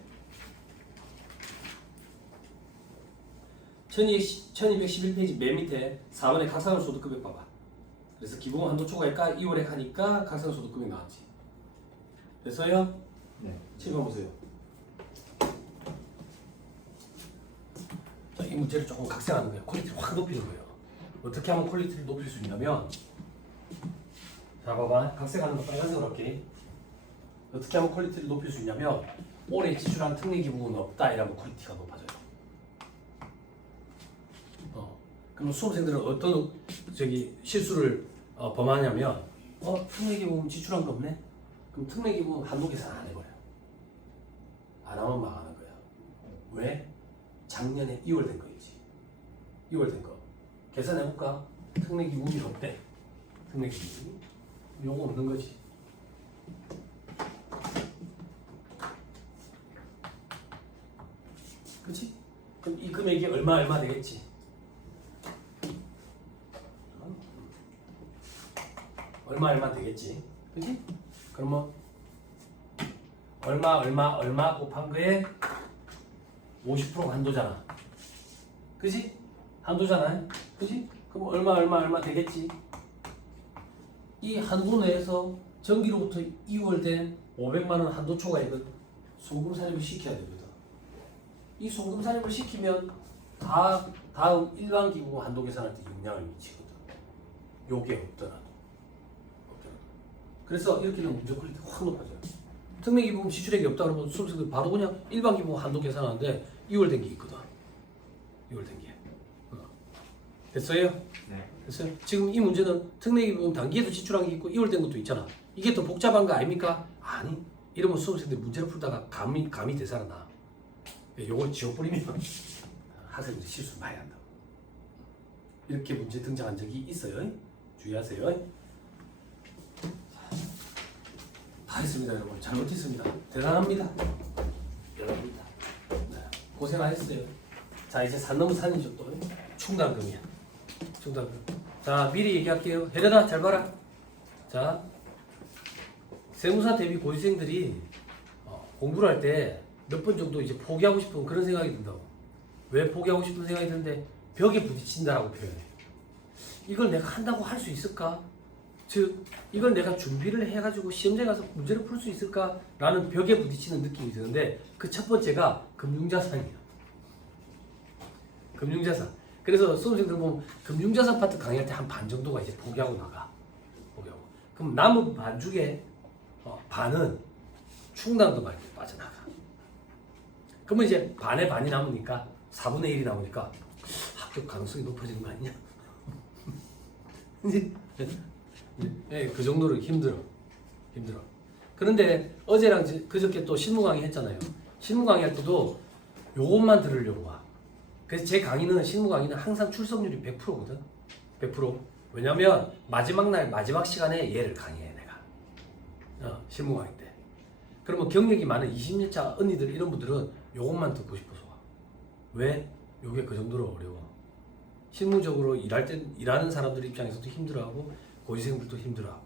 1211페이지 맨 밑에 4번에 각상소득금액 봐봐. 그래서 기부금 한도 초과액과 2월액 하니까 각상소득금액 나왔지. 됐어요? 네. 7번 보세요. 자, 이 문제를 조금 각색하는 거예요. 퀄리티를 확 높이는 거예요. 어떻게 하면 퀄리티를 높일 수 있냐면, 자 봐봐, 각색하는 거 빨간색으로 할게. 어떻게 하면 퀄리티를 높일 수 있냐면 올해 지출한 특례기부금은 없다 이러면 퀄리티가 높아져요. 그럼 수험생들은 어떤 실수를 범하냐면 특례기부금 지출한 거 없네? 그럼 특례기부금 한도 계산 안 해버려. 안 하면 망하는 거야. 왜? 작년에 2월 된 거 있지. 2월 된 거 계산해볼까? 특례기부금이 없대. 특례기부금이 요거 없는 거지. 그치? 그럼 이 금액이 얼마 되겠지? 얼마 되겠지? 그치? 그러면 얼마 곱한 거에 50%가 한도잖아. 그지? 한도잖아. 그지? 그럼 얼마 되겠지? 이 한도 내에서 전기로부터 이월된 500만 원 한도 초과액은 송금 산입을 시켜야 되거든. 이 송금 산입을 시키면 다음 일반기구 한도 계산할 때 영향을 미치거든. 요게 없더라도. 그래서 이렇게 되면 문제 퀄리티 확 높아져요. 특례기부금 지출액이 없다 그러면 수험생들 바로 그냥 일반기부 한도 계산하는데 2월 된 게 있거든. 2월 된 게. 됐어요? 네. 됐어요? 지금 이 문제는 특례기부금 단기에도 지출한 게 있고 2월 된 것도 있잖아. 이게 더 복잡한 거 아닙니까? 아니. 이러면 수험생들이 문제를 풀다가 감이 되살아나. 요걸 지워버리면 학생들이 실수 많이 한다. 이렇게 문제 등장한 적이 있어요. 주의하세요. 다 했습니다, 여러분. 잘못했습니다. 대단합니다. 대단합니다. 네, 고생 하셨어요. 자, 이제 산 넘은 산이죠 또. 충당금이야. 충당금. 자, 미리 얘기할게요. 혜련아, 잘 봐라. 자, 세무사 대비 고시생들이 공부를 할 때 몇 번 정도 이제 포기하고 싶은 그런 생각이 든다고. 왜 포기하고 싶은 생각이 드는데 벽에 부딪힌다라고 표현해. 이걸 내가 한다고 할 수 있을까? 즉 이걸 내가 준비를 해가지고 시험장에 가서 문제를 풀 수 있을까라는 벽에 부딪히는 느낌이 드는데 그 첫 번째가 금융자산이야. 금융자산. 그래서 수험생들 보면 금융자산 파트 강의할 때 한 반 정도가 이제 포기하고 나가. 포기하고. 그럼 남은 반 중에 반은 충당금 할 때 빠져나가. 그러면 이제 반에 반이 남으니까 4분의 1이 나오니까 합격 가능성이 높아지는 거 아니냐? 이제 예, 그 정도로 힘들어. 그런데 어제랑 그저께 또 실무 강의 했잖아요. 실무 강의 할 때도 요것만 들으려고 와. 그래서 제 강의는 실무 강의는 항상 출석률이 100%거든. 100%. 왜냐면 마지막 날 마지막 시간에 얘를 강의해 내가. 실무 강의 때. 그러면 경력이 많은 20년차 언니들 이런 분들은 요것만 듣고 싶어서 와. 왜? 요게 그 정도로 어려워. 실무적으로 일하는 사람들 입장에서도 힘들어하고 고시생들도 힘들어.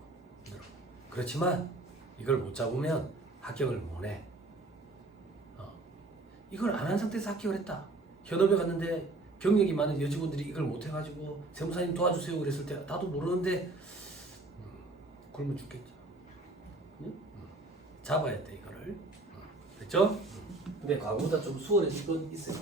그렇지만 이걸 못 잡으면 합격을 못 해. 이걸 안 한 상태에서 합격을 했다. 현업에 갔는데 경력이 많은 여직원들이 이걸 못 해가지고 세무사님 도와주세요 그랬을 때 나도 모르는데 굶어 죽겠죠. 응? 잡아야 돼 이거를. 됐죠? 근데 과거보다 좀 수월해질 건 있어요.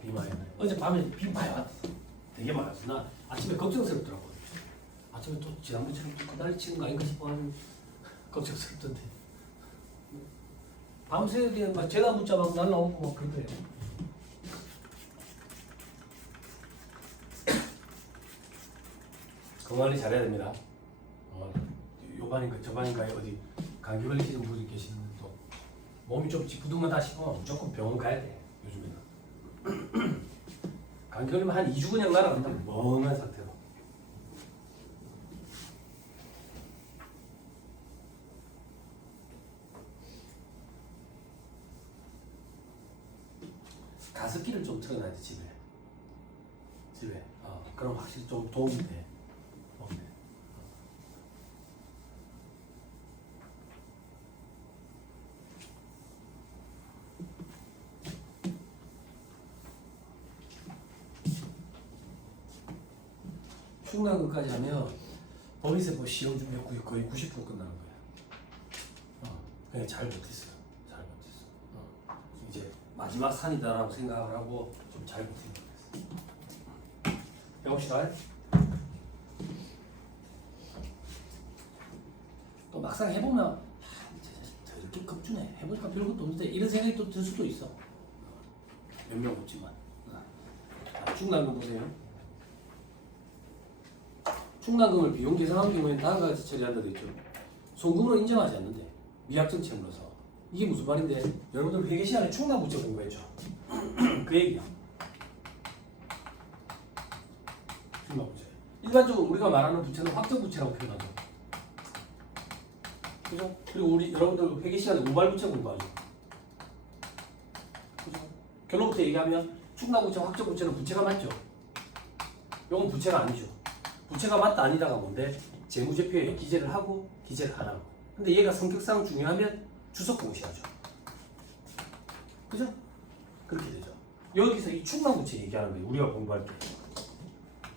비 많이 와요. 어제 밤에 비 많이 왔어. 되게 많이 왔어. 나 아침에 걱정스럽더라고. 아침에 또 지난번처럼 또 그날 치는 거 아닌가 싶어 하는 걱정스럽던데. 밤새게 막 재난 문자 막 날라오고 막 그러더래요. 건강관리 잘해야 됩니다. 요반인가 저반인가에 어디 감기 걸리시는 분이 계시는데 또 몸이 좀 찌뿌둥하다 싶으면 무조건 병원 가야 돼. 요즘에는. 감기 걸리면 한 2주 그냥 날아간다. 멍한 상태로. 가습기를 좀 틀어놔야 돼 집에. 그럼 확실히 좀 도움이 돼. 충당금까지 하면 범위세법 시험 준비가 거의 90% 끝나는 거야. 그냥 잘 못했어요. 이제 마지막 산이다라고 생각을 하고 좀 잘 못했어요. 해봅시다. 또 막상 해보면 이렇게 겁주네. 해보니까 별것도 없는데 이런 생각이 또 들 수도 있어. 몇 명 없지만. 충당금 보세요. 충당금을 비용 계산하는 경우에는 다음과 같이 처리한다 되어 있죠. 송금으로 인정하지 않는데 미약정 채무로서. 이게 무슨 말인데 여러분들 회계 시간에 충당 부채 공부했죠. 그 얘기야. 충당 부채. 일반적으로 우리가 말하는 부채는 확정 부채라고 표현하죠. 그죠? 그리고 우리 여러분들 회계 시간에 우발 부채 공부하죠. 그죠? 결론부터 얘기하면 충당 부채, 확정 부채는 부채가 맞죠. 이건 부채가 아니죠. 부채가 맞다 아니다가 뭔데? 재무제표에 기재를 하고 기재를 안 하고. 근데 얘가 성격상 중요하면 주석 공시하죠. 그죠? 그렇게 되죠. 여기서 이 충당부채 얘기하는 거예요. 우리가 공부할 때.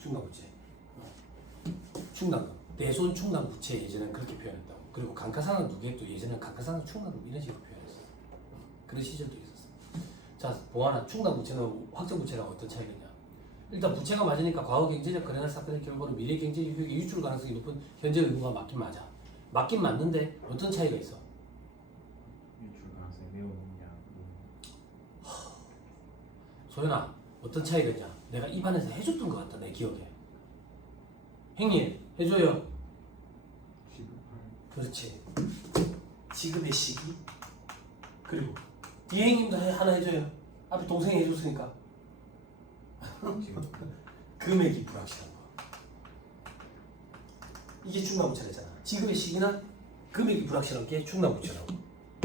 충당부채. 충당금. 대손 충당부채 예전에는 그렇게 표현했다고. 그리고 감가상각 누계도 예전에는 감가상각 충당금 이런 식으로 표현했어요. 그런 시절도 있었어요. 자, 보아나 충당부채는 확정부채랑 어떤 차이가 있냐? 일단 부채가 맞으니까 과거 경제적 거래나 사건의 결과로 미래 경제 효익의 유출 가능성이 높은 현재 의무가 맞긴 맞아. 맞긴 맞는데 어떤 차이가 있어? 유출 가능성이 매우 높냐. 소연아, 어떤 차이가 있냐? 내가 입안에서 해줬던 것 같다, 내 기억에. 형님, 해줘요. 지급할 그렇지. 지급의 시기. 그리고 뒤에 형님도 하나 해줘요. 앞에 동생이 해줬으니까. 지급 금액이 불확실한 거. 이게 충당부채잖아. 지급의 시기나 금액이 불확실한 게 충당부채라고.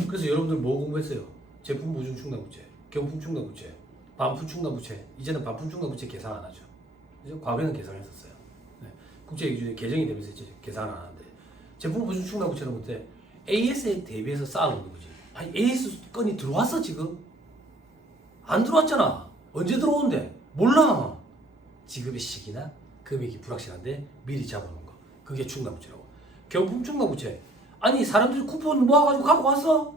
그래서 여러분들 뭐 공부했어요? 제품 보증 충당부채, 경품 충당부채, 반품 충당부채. 이제는 반품 충당부채 계산 안 하죠. 그죠? 과거에는 계산했었어요. 네. 국제기준에 개정이 되면서 이제 계산 안 하는데 제품 보증 충당부채는 뭔데? AS에 대비해서 쌓아놓는 거지. 아니 AS 건이 들어왔어 지금? 안 들어왔잖아. 언제 들어온대? 몰라. 지급의 시기나 금액이 불확실한데 미리 잡아놓은 거. 그게 충당부채라고. 경품 충당부채. 아니 사람들이 쿠폰 모아가지고 갖고 왔어?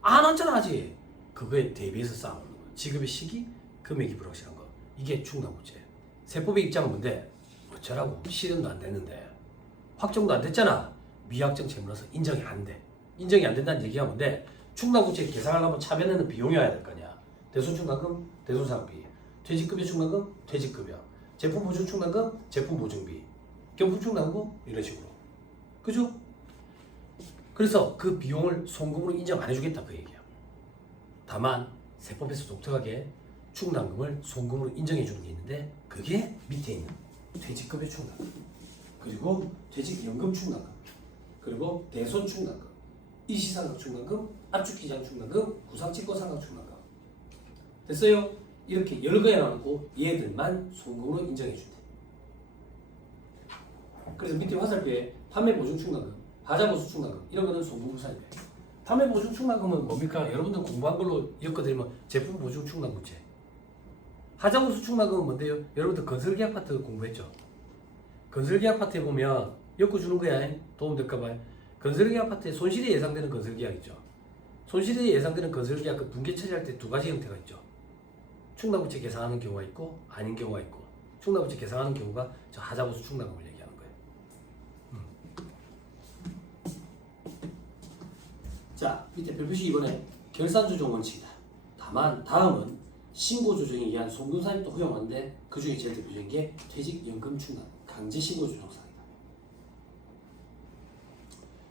안 왔잖아 아직. 그거에 대비해서 쌓아놓는 거. 지급의 시기, 금액이 불확실한 거. 이게 충당부채. 세법의 입장은 뭔데? 어쩌라고 실현도 안 됐는데 확정도 안 됐잖아. 미확정 채무라서 인정이 안 돼. 인정이 안 된다는 얘기가 뭔데? 충당부채 계산하려면 차변에는 비용이 와야 될 거 아니야. 대손충당금, 대손상비. 퇴직급여 충당금, 퇴직급여. 제품 보증 충당금, 제품 보증비. 경품 충당금 이런 식으로. 그죠? 그래서 그 비용을 송금으로 인정 안 해주겠다 그 얘기야. 다만 세법에서 독특하게 충당금을 송금으로 인정해 주는 게 있는데 그게 밑에 있는 퇴직급여 충당금, 그리고 퇴직연금 충당금, 그리고 대손 충당금, 일시상각 충당금, 압축기장 충당금, 구상채권상각 충당금. 됐어요? 이렇게 여러 개 나누고 얘들만 송금으로 인정해 준대. 그래서 밑에 화살표에 판매 보증 충당금, 하자 보수 충당금 이런 거는 송금 부산이에요. 판매 보증 충당금은 뭡니까? 여러분들 공부한 걸로 엮어드리면 제품 보증 충당부채. 하자 보수 충당금은 뭔데요? 여러분들 건설계약 파트 공부했죠? 건설계약 파트에 보면 엮어주는 거야. 도움될까봐. 건설계약 파트에 손실이 예상되는 건설계약 있죠. 손실이 예상되는 건설계약 그 분계 처리할 때 두 가지 형태가 있죠. 충당부채 계산하는 경우가 있고 아닌 경우가 있고, 충당부채 계산하는 경우가 저 하자보수 충당금을 얘기하는 거예요. 자, 밑에 별표시 2번에 결산조정 원칙이다. 다만 다음은 신고조정에 의한 송금사입도 허용하는데 그 중에 제일 대표적인 게 퇴직연금 충당, 강제신고조정사항이다.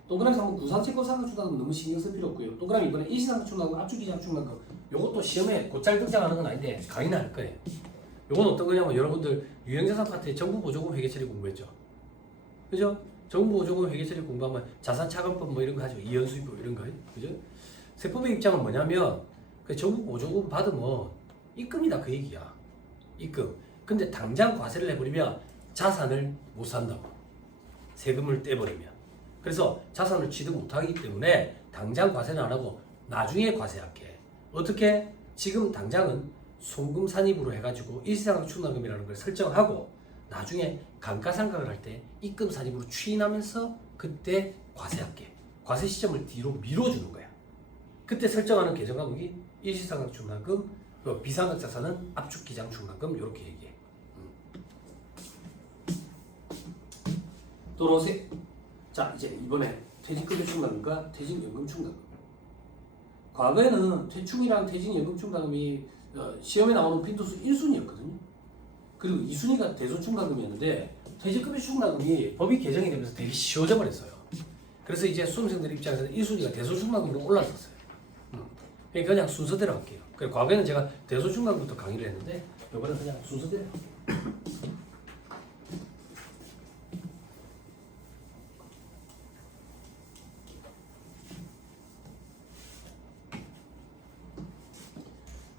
동그라미 3번 구상채권 상각 충당금 너무 신경 쓸 필요 없고요. 동그라미 2번에 일시상각 충당금, 압축기장 충당금. 요것도 시험에 곧잘 등장하는 건 아닌데 강의는 할 거예요. 요건 어떤 거냐면 여러분들 유형자산 파트에 정부보조금 회계처리 공부했죠. 그죠? 정부보조금 회계처리 공부하면 자산차감법 뭐 이런 거 하죠. 이연수입법 이런 거. 그죠? 세법의 입장은 뭐냐면 그 정부보조금 받으면 입금이다 그 얘기야. 입금. 근데 당장 과세를 해버리면 자산을 못 산다고. 세금을 떼버리면. 그래서 자산을 취득 못하기 때문에 당장 과세는 안 하고 나중에 과세할게. 어떻게? 지금 당장은 송금 산입으로 해가지고 일시상각 충당금이라는 걸 설정하고 나중에 감가상각을 할 때 입금 산입으로 추인하면서 그때 과세할게. 과세 시점을 뒤로 밀어주는 거야. 그때 설정하는 계정 과목이 일시상각 충당금, 비상각 자산은 압축기장 충당금 이렇게 얘기해. 돌아오세요. 자, 이제 이번에 퇴직급여 충당금과 퇴직연금 충당금. 과거에는 퇴충이랑 퇴직연금 충당금이 시험에 나오는 빈도수 1순위였거든요. 그리고 2순위가 대손충당금이었는데 퇴직급여 충당금이 법이 개정이 되면서 되게 쉬워져 버렸어요. 그래서 이제 수험생들 입장에서는 1순위가 대손충당금으로 올라섰어요. 그냥 순서대로 할게요. 그래서 과거에는 제가 대손충당금부터 강의를 했는데 이번엔 그냥 순서대로.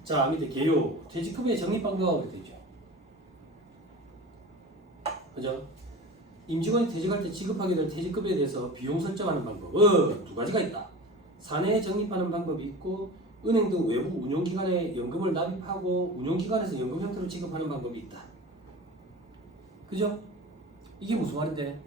자, 밑에 개요 퇴직급여의 적립 방법하고 되죠. 그죠? 임직원이 퇴직할 때 지급하게 될 퇴직급여에 대해서 비용 설정하는 방법 두 가지가 있다. 사내에 적립하는 방법이 있고 은행 등 외부 운용기관에 연금을 납입하고 운용기관에서 연금 형태로 지급하는 방법이 있다. 그죠? 이게 무슨 말인데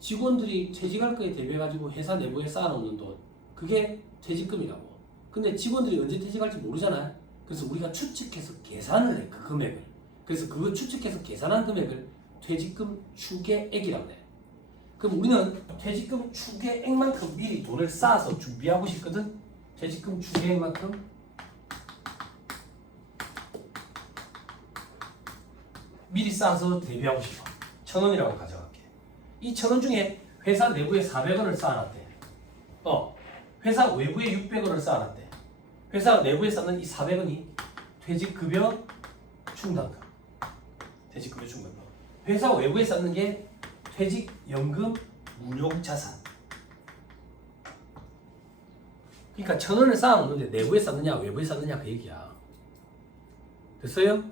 직원들이 퇴직할 거에 대비해가지고 회사 내부에 쌓아놓는 돈 그게 퇴직금이라고. 근데 직원들이 언제 퇴직할지 모르잖아. 그래서 우리가 추측해서 계산을 해, 그 금액을. 그래서 그거 추측해서 계산한 금액을 퇴직금 추계액이라고 해. 그럼 우리는 퇴직금 추계액만큼 미리 돈을 쌓아서 준비하고 싶거든. 퇴직금 추계액만큼 미리 쌓아서 대비하고 싶어. 1,000원이라고 가져갈게. 이 1,000원 중에 회사 내부에 400원을 쌓아놨대. 회사 외부에 600원을 쌓아놨대. 회사 내부에 쌓는 이 400원이 퇴직급여 충당금. 퇴직급여 충당금. 회사 외부에 쌓는 게 퇴직연금 운용자산. 그러니까 1,000원을 쌓아놓는데 내부에 쌓느냐 외부에 쌓느냐 그 얘기야. 됐어요?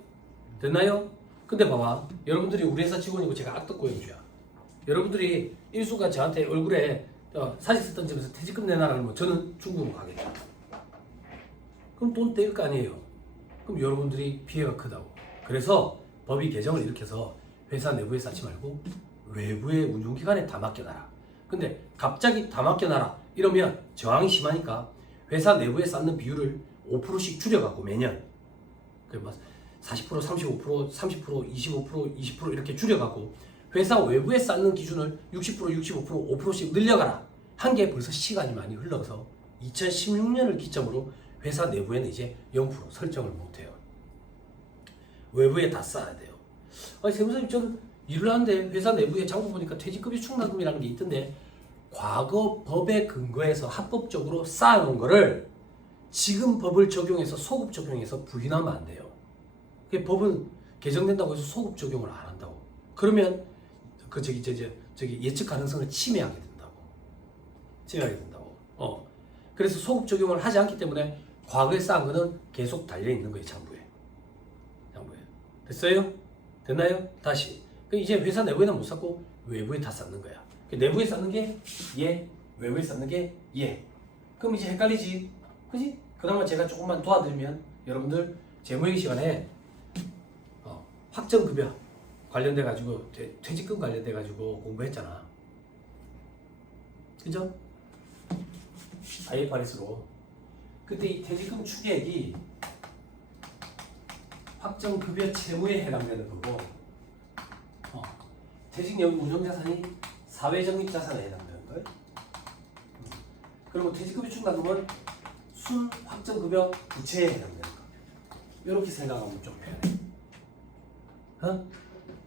됐나요? 근데 봐봐. 여러분들이 우리 회사 직원이고 제가 악덕고용주야. 여러분들이 일수가 저한테 얼굴에 사직 썼던 집에서 퇴직금 내놔라 그러면 저는 중국으로 가겠다. 그럼 돈 떼일 거 아니에요. 그럼 여러분들이 피해가 크다고. 그래서 법이 개정을 이렇게 해서 회사 내부에 쌓지 말고 외부의 운용기관에 다 맡겨놔라. 근데 갑자기 다 맡겨놔라 이러면 저항이 심하니까 회사 내부에 쌓는 비율을 5%씩 줄여갖고 매년 40%, 35%, 30%, 25%, 20% 이렇게 줄여갖고 회사 외부에 쌓는 기준을 60%, 65%, 5%씩 늘려가라. 한 게 벌써 시간이 많이 흘러서 2016년을 기점으로 회사 내부에는 이제 0% 설정을 못해요. 외부에 다 쌓아야 돼요. 아니 세무사님 저는 일을 하는데 회사 내부에 장부 보니까 퇴직급여 충당금이라는 게 있던데 과거 법에 근거해서 합법적으로 쌓아놓은 거를 지금 법을 적용해서 소급 적용해서 부인하면 안 돼요. 법은 개정된다고 해서 소급 적용을 안 한다고. 그러면 그 저기 예측 가능성을 침해하게 된다고. 침해하게 된다고. 그래서 소급 적용을 하지 않기 때문에 과거에 쌓은 거는 계속 달려 있는 거예요, 장부에. 됐어요? 됐나요? 다시. 이제 회사 내부에는 못 쌓고 외부에 다 쌓는 거야. 내부에 쌓는 게 얘, 외부에 쌓는 게 얘. 그럼 이제 헷갈리지, 그지? 그나마 제가 조금만 도와드리면 여러분들 재무회계 시간에 확정급여 관련돼 가지고 퇴직금 관련돼 가지고 공부했잖아. 그죠? IFRS로 그때 이 퇴직금 추계액이 확정급여 채무에 해당되는 거고 퇴직연금 운용자산이 사회적립자산에 해당되는 거예요. 그리고 퇴직급여 충당금은 순 확정급여 부채에 해당되는 거예요. 이렇게 생각하면 좀 편해.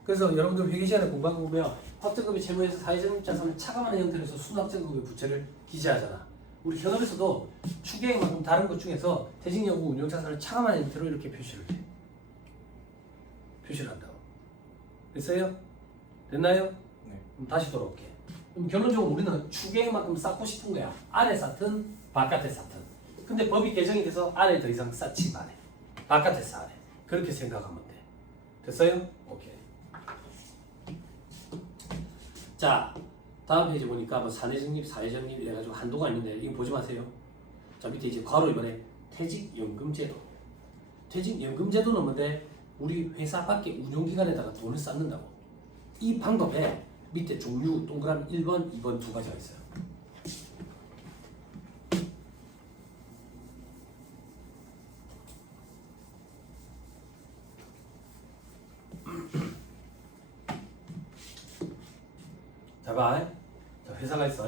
그래서 여러분들 회계 시간에 공부한 거 보면 확정급여 채무에서 사회적립자산을 차감하는 형태로 해서 순확정급여 부채를 기재하잖아. 우리 현업에서도 추계액만큼 다른 것 중에서 퇴직연금 운용자산을 차감하는 형태로 이렇게 표시를 해. 표시를 한다고. 됐어요? 됐나요? 네. 그럼 다시 돌아올게. 그럼 결론적으로 우리는 추계액만큼 쌓고 싶은 거야. 안에 쌓든 바깥에 쌓든. 근데 법이 개정이 돼서 안에 더 이상 쌓지 말해. 바깥에 쌓아래. 그렇게 생각하면 돼. 됐어요? 오케이. 자, 다음 페이지 보니까 뭐 사내적립, 사회적립 이래가지고 한도가 있는데 이거 보지 마세요. 자, 밑에 이제 괄호 이번에 퇴직연금제도. 퇴직연금제도는 뭔데? 우리 회사 밖에 운용기관에다가 돈을 쌓는다고. 이 방법에 밑에 종류 동그라미 1번, 2번 두 가지가 있어요. 자, 봐. 자, 회사가 있어.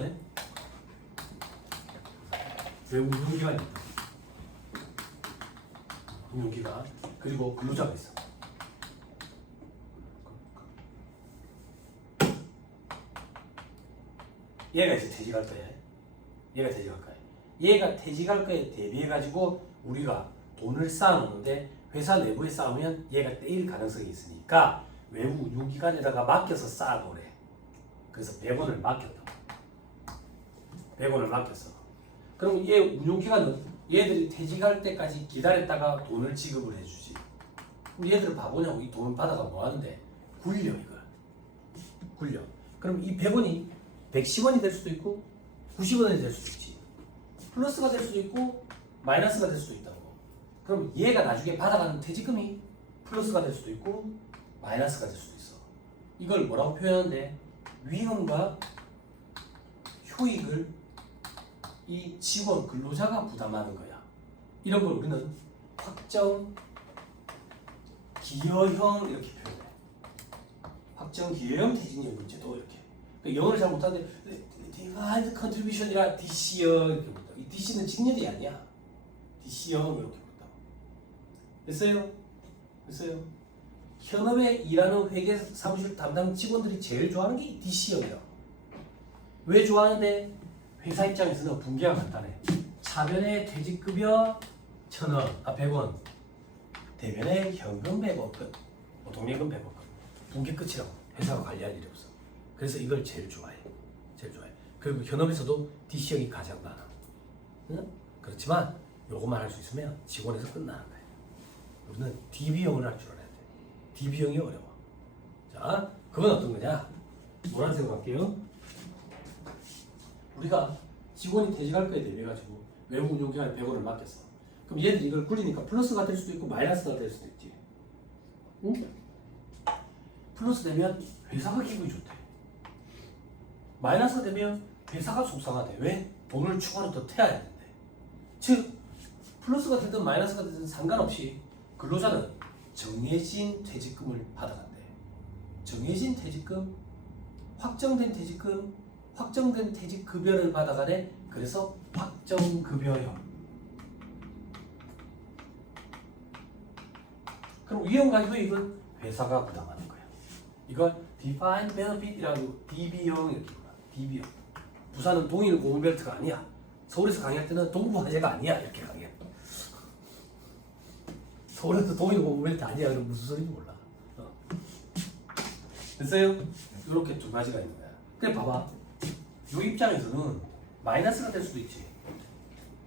외부 운용기관이 있다. 운용기관. 그리고 근로자가 있어. 얘가 이제 퇴직할 거야. 얘가 퇴직할 거야. 얘가 퇴직할 거에 대비해가지고 우리가 돈을 쌓아놓는데 회사 내부에 쌓으면 얘가 떼일 가능성이 있으니까 외부 운용기관에다가 맡겨서 쌓아놓으래. 그래서 100원을 맡겼다. 100원을 맡겼어. 그럼 얘 운용기관은 얘들이 퇴직할 때까지 기다렸다가 돈을 지급을 해주지. 그럼 얘들은 바보냐고 이 돈을 받아가 뭐 하는데? 굴려 이걸. 굴려. 그럼 이 100원이 110원이 될 수도 있고 90원이 될 수도 있지. 플러스가 될 수도 있고 마이너스가 될 수도 있다고. 그럼 얘가 나중에 받아가는 퇴직금이 플러스가 될 수도 있고 마이너스가 될 수도 있어. 이걸 뭐라고 표현하는데 위험과 효익을 이 직원 근로자가 부담하는 거야. 이런 걸 우리는 확정 기여형 이렇게 표현해. 확정 기여형 퇴직금 문제도 이렇게. 그러니까 영어를 잘 못하는데 defined contribution이라 DC형 이렇게 본다. 이 DC는 직렬이 아니야. DC형 이렇게 본다. 됐어요? 됐어요? 현업에 일하는 회계 사무실 담당 직원들이 제일 좋아하는 게 DC형이야. 왜 좋아하는데? 회사 입장에서는 분기가 간단해. 차변에 퇴직급여 1,000원, 100원. 대변에 현금 100원 끝. 뭐 동예금 100원 끝. 분기 끝이라고. 회사가 관리할 일이 없어. 그래서 이걸 제일 좋아해. 제일 좋아해. 그리고 현업에서도 DC형이 가장 많아. 응? 그렇지만 요것만 할 수 있으면 직원에서 끝나는 거야. 우리는 DB형을 할 줄 알아야 돼. DB형이 어려워. 자, 그건 어떤 거냐? 노란색으로 할게요. 우리가 직원이 퇴직할 거에 대비해가지고 외부 운용기관에 100원을 맡겼어. 그럼 얘들이 이걸 굴리니까 플러스가 될 수도 있고 마이너스가 될 수도 있지. 응? 플러스 되면 회사가 기분이 좋대. 마이너스가 되면 회사가 속상하대. 왜? 돈을 추가로 더 태워야 되는데. 즉 플러스가 되든 마이너스가 되든 상관없이 근로자는 정해진 퇴직금을 받아간대. 정해진 퇴직금, 확정된 퇴직금, 확정된 퇴직급여를 받아가네. 그래서 확정급여형. 그럼 위험과 효익은 회사가 부담하는 거야. 이걸 defined benefit이라고 DB형 이렇게 부르나. DB형. 부산은 동일 고무벨트가 아니야. 서울에서 강의할 때는 동부화재가 아니야. 이렇게 강의해. 서울에서 동일 고무벨트 아니야. 그럼 무슨 소리인지 몰라. 됐어요? 이렇게 두 가지가 있는 거야. 그래 봐봐. 이 입장에서는 마이너스가 될 수도 있지.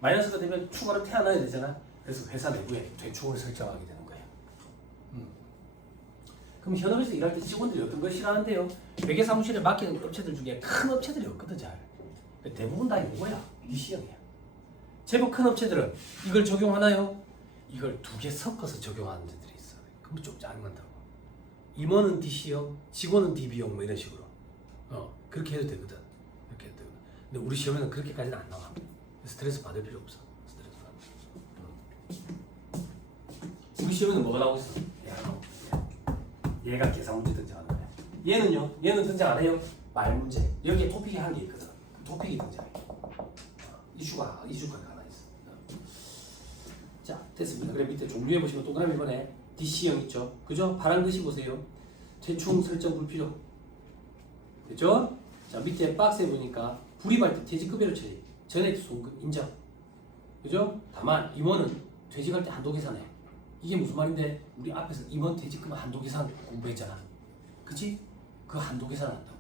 마이너스가 되면 추가로 태어나야 되잖아. 그래서 회사 내부에 대충을 설정하게 되는 거야. 그럼 현업에서 일할 때 직원들이 어떤 걸 싫어하는데요? 회계 사무실에 맡기는 업체들 중에 큰 업체들이 없거든 잘. 대부분 다 이거야. DC형이야. 제법 큰 업체들은 이걸 적용하나요? 이걸 두 개 섞어서 적용하는 데들이 있어. 그럼 좀 짜증난다고. 임원은 DC형, 직원은 DB형 뭐 이런 식으로. 그렇게 해도 되거든. 그렇게 해도 되거든. 근데 우리 시험에는 그렇게까지는 안 나와. 스트레스 받을 필요 없어. 스트레스 받을. 우리 시험에는 뭐가 나오고 있어? 얘가 계산 문제 등장하는 거야. 얘는요? 얘는 등장 안 해요? 말 문제. 여기에 토픽이 한 개 있거든. 토픽이 등장해. 이슈가 하나 있어. 자, 됐습니다. 그래 밑에 종류에 보시면 동그라미 번에 DC형 있죠? 그죠? 파란 글씨 보세요. 대충 설정 불필요. 됐죠? 자, 밑에 박스에 보니까 불입할 때 퇴직급여를 처리. 전액 송금 인정. 그죠? 다만 임원은 퇴직할 때 한도 계산해. 이게 무슨 말인데? 우리 앞에서 임원 퇴직금 한도 계산 공부했잖아. 그치? 그 한도 계산을 한다고.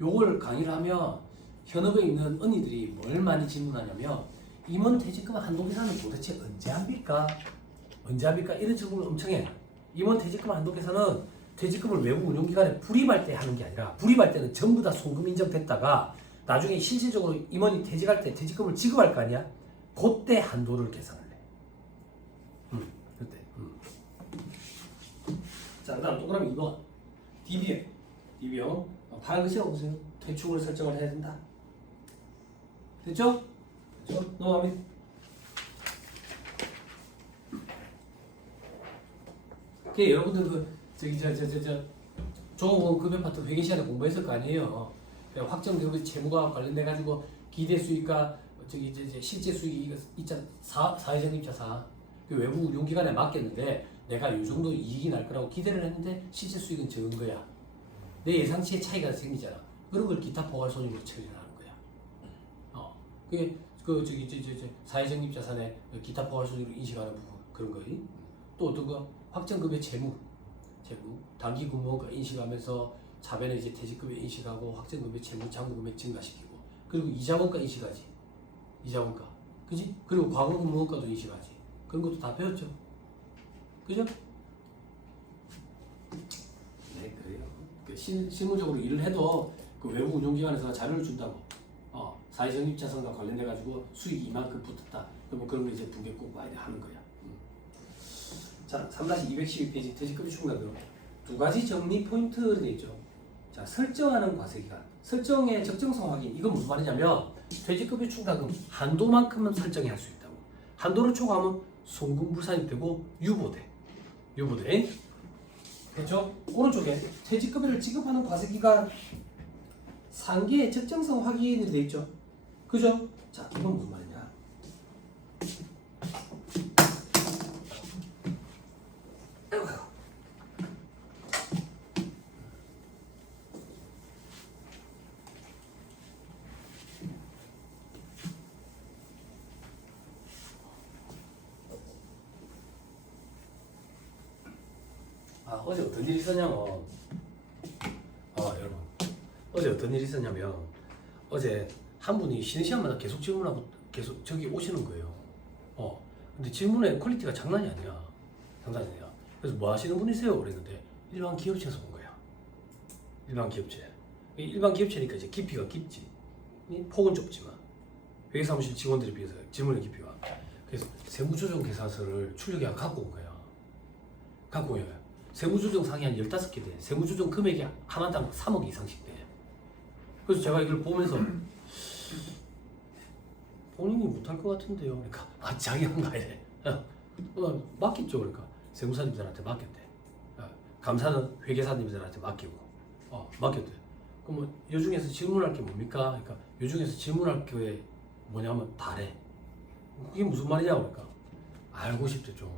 요걸 강의를 하면 현업에 있는 언니들이 뭘 많이 질문하냐면 임원 퇴직금 한도 계산은 도대체 언제 합니까? 언제 합니까? 이런 질문을 엄청 해. 임원 퇴직금 한도 계산은 퇴직금을 외부 운용기관에 불입할 때 하는 게 아니라 불입할 때는 전부 다 송금 인정됐다가 나중에 실질적으로 임원이 퇴직할 때 퇴직금을 지급할 거 아니야? 그때 한도를 계산을 해. 그때. 자, 그 다음 동그라미 2번. DB형. 파란 글씨라고 보세요. 대충을 설정을 해야 된다. 됐죠? 됐죠? 넘어갑니다. 여러분들 종합원 급여 파트 회계 시간에 공부했을 거 아니에요. 확정급여 채무가 관련돼 가지고 기대 수익과 실제 수익이 있잖아. 사회적 입자사 그 외부 운용기관에 맡겼는데 내가 이 정도 이익이 날 거라고 기대를 했는데 실제 수익은 적은 거야. 내 예상치에 차이가 생기잖아. 그런 걸 기타 포괄 손익으로 처리를 하는 거야. 그게 사회적 입자산의 기타 포괄 손익으로 인식하는 부분 그런 거지. 또 어떤 거 확정급여 채무 단기 근무원가 인식하면서 차변에 이제 퇴직급여 인식하고 확정급여 채무 잔금금액 증가시키고 그리고 이자원가 인식하지. 이자원가 그지? 그리고 과거 근무원가도 인식하지. 그런 것도 다 배웠죠. 그죠? 네, 그래요. 실무적으로 일을 해도 그 외부 운용기관에서 자료를 준다고. 사회적립자산과 관련돼 가지고 수익이 이만큼 붙었다. 그러면 그런 거 이제 두 개 꼭 봐야 돼 하는 거야. 자, 3-212페이지 퇴직급여 충당금 두 가지 정리 포인트가 돼 있죠. 자, 설정하는 과세기간, 설정의 적정성 확인. 이건 무슨 말이냐면 퇴직급여 충당금 한도만큼은 설정해 할 수 있다고. 한도를 초과하면 송금불산이 되고 유보돼. 됐죠? 오른쪽에 퇴직급여를 지급하는 과세기간 상계의 적정성 확인이 돼 있죠. 그죠? 자, 이건 무슨 말이냐? 어제 어떤 일이 있었냐면 여러분 어제 어떤 일이 있었냐면 어제 한 분이 쉬는 시간마다 계속 질문하고 계속 저기 오시는 거예요. 근데 질문의 퀄리티가 장난이 아니야. 그래서 뭐 하시는 분이세요? 그랬는데 일반 기업체에서 온 거야. 일반 기업체. 일반 기업체니까 이제 깊이가 깊지. 폭은 좁지만 회계사무실 직원들에 비해서 질문의 깊이가. 그래서 세무조정 계산서를 출력해 갖고 온 거야. 갖고 온 거야. 세무조정 상이 한 15개 돼. 세무조정 금액이 하나당 3억 이상씩 돼. 그래서 제가 이걸 보면서 본인이 못할 것 같은데요. 그러니까 자기한가 이래. 맡겼죠. 그러니까 세무사님들한테 맡겼대. 감사는 회계사님들한테 맡기고 맡겼대. 그럼 뭐 요중에서 질문할 게 뭡니까? 그러니까 요중에서 질문할 게 뭐냐면 다래. 그게 무슨 말이냐 그러니까 알고 싶대 좀.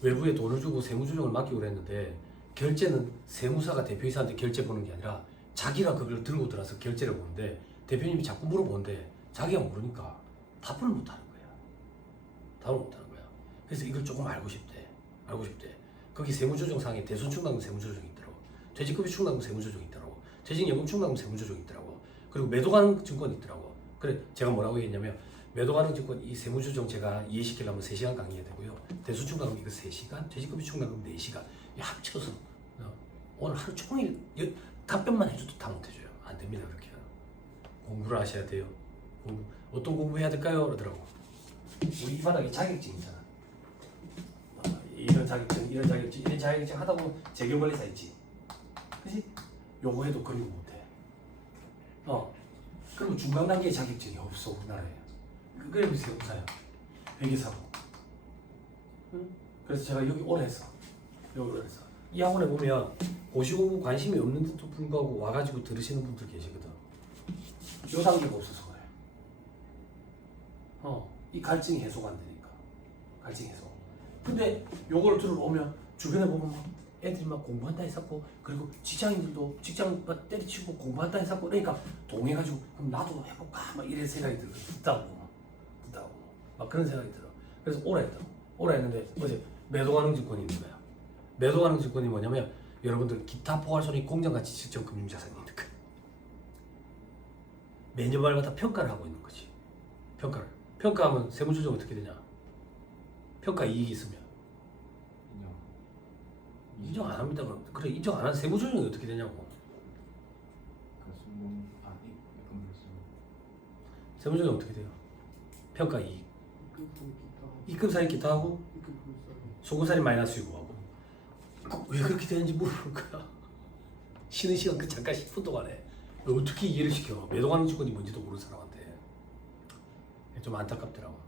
외부에 돈을 주고 세무조정을 맡기고 그랬는데 결제는 세무사가 대표이사한테 결제 보는 게 아니라 자기가 그걸 들고 들어서 결제를 보는데 대표님이 자꾸 물어보는데 자기가 모르니까 답을 못하는 거야. 그래서 이걸 조금 알고 싶대. 거기 세무조정상에 대손충당금 세무조정이 있더라고. 퇴직급여 충당금 세무조정이 있더라고. 퇴직연금 충당금 세무조정이 있더라고. 그리고 매도가능 증권이 있더라고. 그래 제가 뭐라고 했냐면 매도가능 증권 이 세무조정 제가 이해시키려면 3시간 강의해야 되고요. 대손충당금 이거 3시간, 퇴직급여 충당금 4시간 합쳐서 오늘 하루 종일 답변만 해줘도 다 못해줘요. 안 됩니다 그렇게. 공부를 하셔야 돼요. 어떤 공부해야 될까요? 그러더라고. 우리 이 바닥에 자격증 있잖아. 이런 자격증 하다 보면 재경관리사 있지. 그치? 요거 해도 그리고 못해. 그리고 중간 단계 자격증이 없어 우리나라에. 그래 보세요, 세무사야. 회계사고. 그래서 제가 여기 오래 했어. 이 학원에 보면 고시공부 관심이 없는데도 불구하고 와가지고 들으시는 분들 계시거든. 요 단계가 없어서 그래. 이 갈증이 해소가 안 되니까. 갈증 해소. 근데 요걸 들어오면 주변에 보면 막 애들이 막 공부한다 했었고, 그리고 직장인들도 직장 막 때리치고 공부한다 했었고, 그러니까 동해가지고 그럼 나도 해볼까 막 이런 생각이 들어. 듣다고 막 그런 생각이 들어. 그래서 오래 했는데 어제 매도가능 증권이 있는 거야. 매도가능 증권이 뭐냐면 여러분들 기타 포괄손익 공정가치 측정 금융자산이 있는 거야. 매년 말마다 평가를 하고 있는 거지. 평가하면 세무조정 어떻게 되냐? 평가 이익이 있으면 인정 안 합니다. 그래 인정 안 하는 세무조정이 어떻게 되냐고. 세무조정 어떻게 돼요? 평가 이익. 입금살인 기타하고 소금살인 마이너스 유보하고. 왜 그렇게 되는지 모르는 거야. 쉬는 시간 그 잠깐 10분 동안에 어떻게 이해를 시켜. 매도가능 증권이 뭔지도 모르는 사람한테. 좀 안타깝더라고.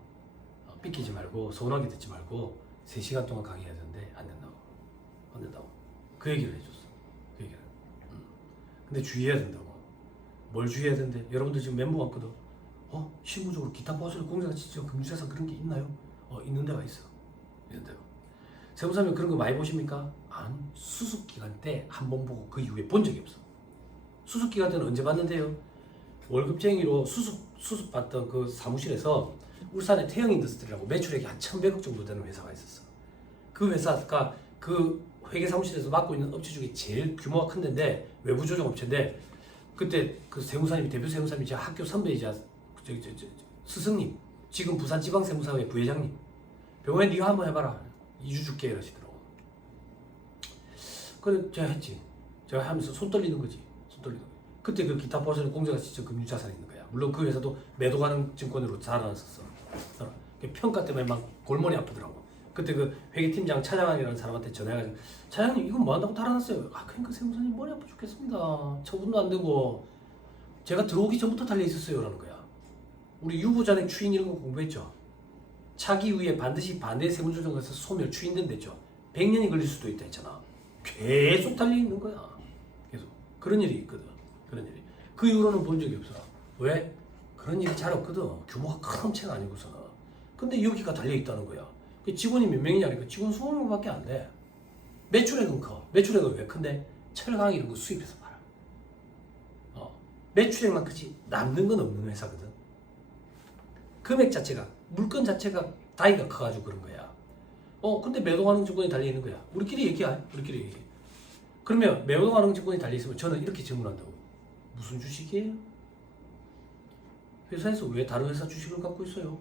삐끼지 말고 서운하게 듣지 말고 3시간 동안 강의해야 되는데 안 된다고. 그 얘기를 해줬어. 그 얘기를. 근데 주의해야 된다고. 뭘 주의해야 된대? 여러분들 지금 멘붕 왔거든. 실무적으로 기타 포괄손익 공정가치 측정 금융자산 그런 게 있나요? 있는 데가 있어. 있는 데가. 세무사님 그런 거 많이 보십니까? 안. 수습기간 때 한 번 보고 그 이후에 본 적이 없어. 수습기간 때는 언제 봤는데요? 월급쟁이로 수습 받던 그 사무실에서 울산의 태영 인더스트리라고 매출액이 한 1,100억 정도 되는 회사가 있었어. 그 회사가 그 회계 사무실에서 맡고 있는 업체 중에 제일 규모가 큰 데인데 외부 조정 업체인데 그때 그 세무사님이 대표 세무사님이 제 학교 선배이자 스승님 지금 부산지방세무사회 부회장님 병원에 네가 한번 해봐라 2주 줄게 이러시더라고. 그래 제가 했지. 제가 하면서 손 떨리는 거지. 손 떨리는 거. 그때 그 기타 포함해서 공제가 진짜 금융자산이 있는 거야. 물론 그 회사도 매도 가능 증권으로 살아났었어. 평가 때문에 막 골머리 아프더라고. 그때 그 회계팀장 차장이라는 사람한테 전화해가지고 차장님 이건 뭐 한다고 달아났어요. 아 그러니까 세무사님 머리 아파 죽겠습니다. 처분도 안 되고 제가 들어오기 전부터 달려 있었어요 라는 거야. 우리 유보잔액 추인 이런 거 공부했죠. 차기 후에 반드시 반대 세무조정에서 소멸 추인된댔죠. 100년이 걸릴 수도 있다 했잖아. 계속 달려 있는 거야. 계속 그런 일이 있거든. 그런 일이. 그 이후로는 본 적이 없어. 왜? 그런 일이 잘 없거든. 규모가 큰 업체가 아니고서는. 근데 여기가 달려 있다는 거야. 직원이 몇 명이냐니까 직원 20명밖에 안 돼. 매출액은 커. 매출액은 왜 큰데? 철강 이런 거 수입해서 팔아. 매출액만 크지 남는 건 없는 회사거든. 금액 자체가 물건 자체가 다이가 커가지고 그런 거야. 근데 매도 가능 증권이 달려 있는 거야. 우리끼리 얘기해. 우리끼리 얘기해. 그러면 매도 가능 증권이 달려 있으면 저는 이렇게 질문한다고. 무슨 주식이에요? 회사에서 왜 다른 회사 주식을 갖고 있어요?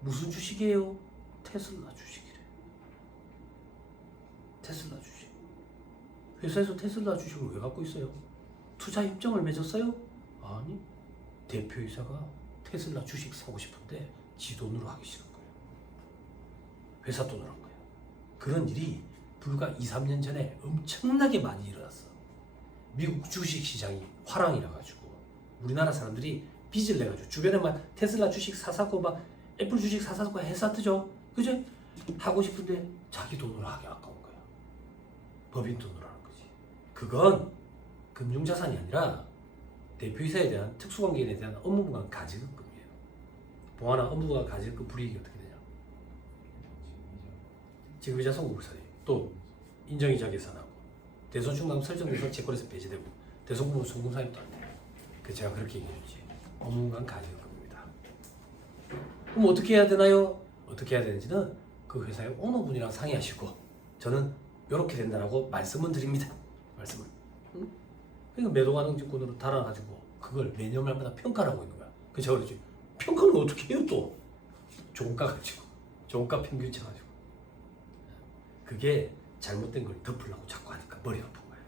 무슨 주식이에요? 테슬라 주식이래. 테슬라 주식. 회사에서 테슬라 주식을 왜 갖고 있어요? 투자 협정을 맺었어요? 아니. 대표이사가 테슬라 주식 사고 싶은데 지 돈으로 하기 싫은 거예요. 회사 돈으로 한 거예요. 그런 일이 불과 2, 3년 전에 엄청나게 많이 일어났어. 미국 주식 시장이 화랑이라 가지고 우리나라 사람들이 빚을 내가지고 주변에만 테슬라 주식 사사고 막 애플 주식 사사고 회사 뜨죠. 그죠? 하고 싶은데 자기 돈으로 하기 아까운 거야. 법인 돈으로 하는 거지. 그건 금융자산이 아니라 대표이사에 대한 특수관계인에 대한 업무부관 가지급금이에요. 봉하나 업무부관 가지급금 불이익이 어떻게 되냐? 지급이자 선고불사리 또 인정이자 계산하고 대손충당 설정돼서 채권에서 배제되고 대손금은 송금사입도 안 돼요. 그 제가 그렇게 얘기했지. 업무부관 가지급금입니다. 그럼 어떻게 해야 되나요? 어떻게 해야 되는지는 그 회사의 오너분이랑 상의하시고 저는 이렇게 된다라고 말씀은 드립니다. 말씀을. 응? 그러니까 매도 가능 증권으로 달아가지고 그걸 매년 말마다 평가를 하고 있는 거야. 그래서 제가 그러지. 평가는 어떻게 해요 또? 종가 가지고. 종가 평균치 가지고. 그게 잘못된 걸 덮으려고 자꾸 하니까 머리 아픈 거예요.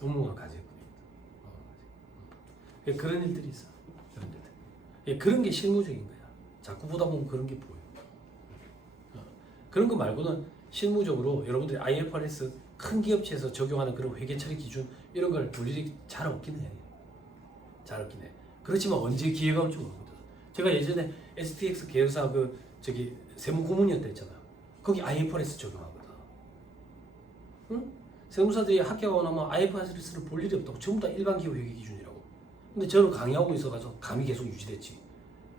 업무가 가지급입니다. 그런 일들이 있어. 그런 일들. 그런 게 실무적인 거야. 자꾸 보다 보면 그런 게 보여. 그런 거 말고는 실무적으로 여러분들이 IFRS 큰 기업체에서 적용하는 그런 회계 처리 기준 이런 걸 볼 일이 잘 없긴 해. 잘 없긴 해. 그렇지만 언제 기회가 올지 모르거든. 제가 예전에 STX 계열사 세무 고문이었다 했잖아. 거기 IFRS 적용하거든. 응? 세무사들이 합격하고 나면 IFRS를 볼 일이 없다고. 전부 다 일반 기업 회계 기준이라고. 근데 저는 강의하고 있어가지고 감이 계속 유지됐지.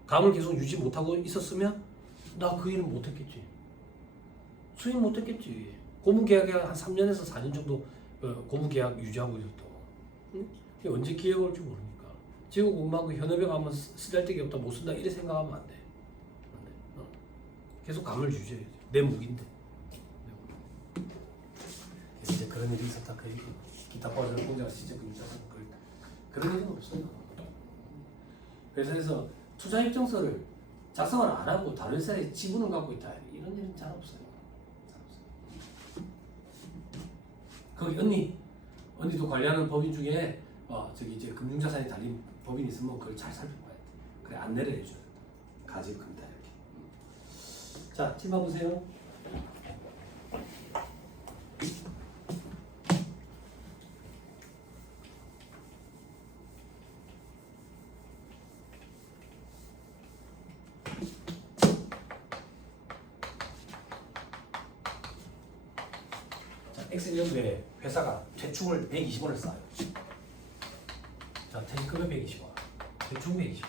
감을 계속 유지 못하고 있었으면 나 그 일은 못했겠지. 수익 못했겠지. 고문계약에 한 3년에서 4년 정도 고문계약 유지하고 있었다고. 응? 언제 기회가 올지 모르니까. 지금 공부하고 현업에 가면 쓰잘데기 없다 못 쓴다 이래 생각하면 안 돼. 안 돼. 계속 감을 유지해야지. 내 무기인데. 이제 그런 일이 있었다 그 얘기. 기타 과정 공장 시제 금융자산 그런 일은 없어요. 회사에서 투자 협정서를 작성을 안 하고 다른 회사에 지분을 갖고 있다 이런 일은 잘 없어요. 거기 언니도 관리하는 법인 중에 이제 금융자산이 달린 법인이 있으면 그걸 잘 살펴봐야 돼. 그래 안내를 해줘야 된다. 가지급금이다 이렇게. 자, 팀 봐보세요. X년도에 회사가 퇴충을 120원을 쌓아요. 자, 퇴직금은 120원, 퇴충 120원.